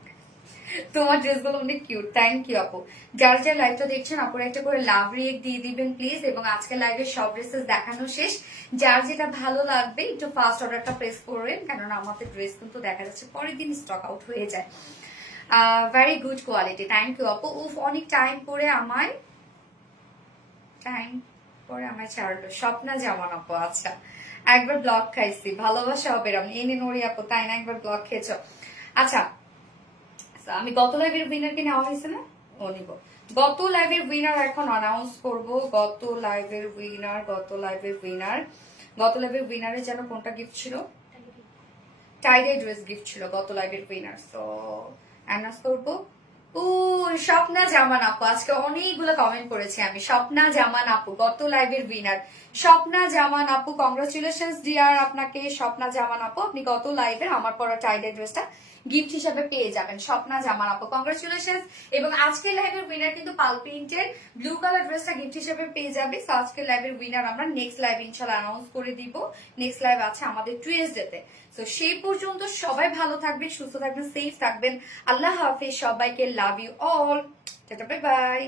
তোমার ড্রেসগুলো অনেক কিউট, থ্যাংক ইউ আপু। যারা যারা লাইভটা দেখছেন আপুরা একটা করে লাভ রিয়েক্ট দিয়ে দিবেন প্লিজ। এবং আজকে লাইভের সব ড্রেসেস দেখানো শেষ, যার যেটা ভালো লাগবে একটু ফার্স্ট অর্ডারটা প্রেস করবেন, কেননা আমাদের ড্রেস কিন্তু দেখা যাচ্ছে পরের দিন স্টক আউট হয়ে যায়। Very good quality, thank you আপু। উফ অনেক টাইম পরে আমায় ছাড়লো স্বপ্না জামান আপু। আচ্ছা একবার ব্লক খাইছি, ভালোবাসা হবে আমি এনে নড়ি আপু, তাই না? একবার ব্লক খেয়েছ। আচ্ছা আমি গত লাইভের উইনারকে নেওয়া হয়েছে না, ও নিব। গত লাইভের উইনার এখন অ্যানাউন্স করব। গত লাইভের উইনারের যেন কোনটা গিফট ছিল, টাইডে ড্রেস গিফট ছিল গত লাইভের উইনার, সো অ্যানাউন্স করবো। ও স্বপ্না জামান আপু, আজকে অনেকগুলো কমেন্ট করেছি আমি। স্বপ্না জামান আপু গত লাইভের উইনার, স্বপ্না জামান আপু, কংগ্রাচুলেশনস ডিয়ার আপনাকে। স্বপ্না জামান আপু আপনি গত লাইভের আমার পরা টাইডে ড্রেসটা গিফট হিসাবে পেয়ে যাবেন, স্বপ্না জামান আপু, কংগ্রাচুলেশনস। এবং আজকের লাইভের উইনার কিন্তু পাল প্রিন্টের ব্লু কালার ড্রেসটা গিফট হিসেবে পেয়ে যাবে। তো আজকের লাইভের উইনার আমরা নেক্সট লাইভ ইনশাল্লাহ অ্যানাউন্স করে দিব। নেক্সট লাইভ আছে আমাদের টুয়েসডেতে। তো সেই পর্যন্ত সবাই ভালো থাকবেন, সুস্থ থাকবেন, সেফ থাকবেন। আল্লাহ হাফিজ সবাইকে, love you all, tata bye by.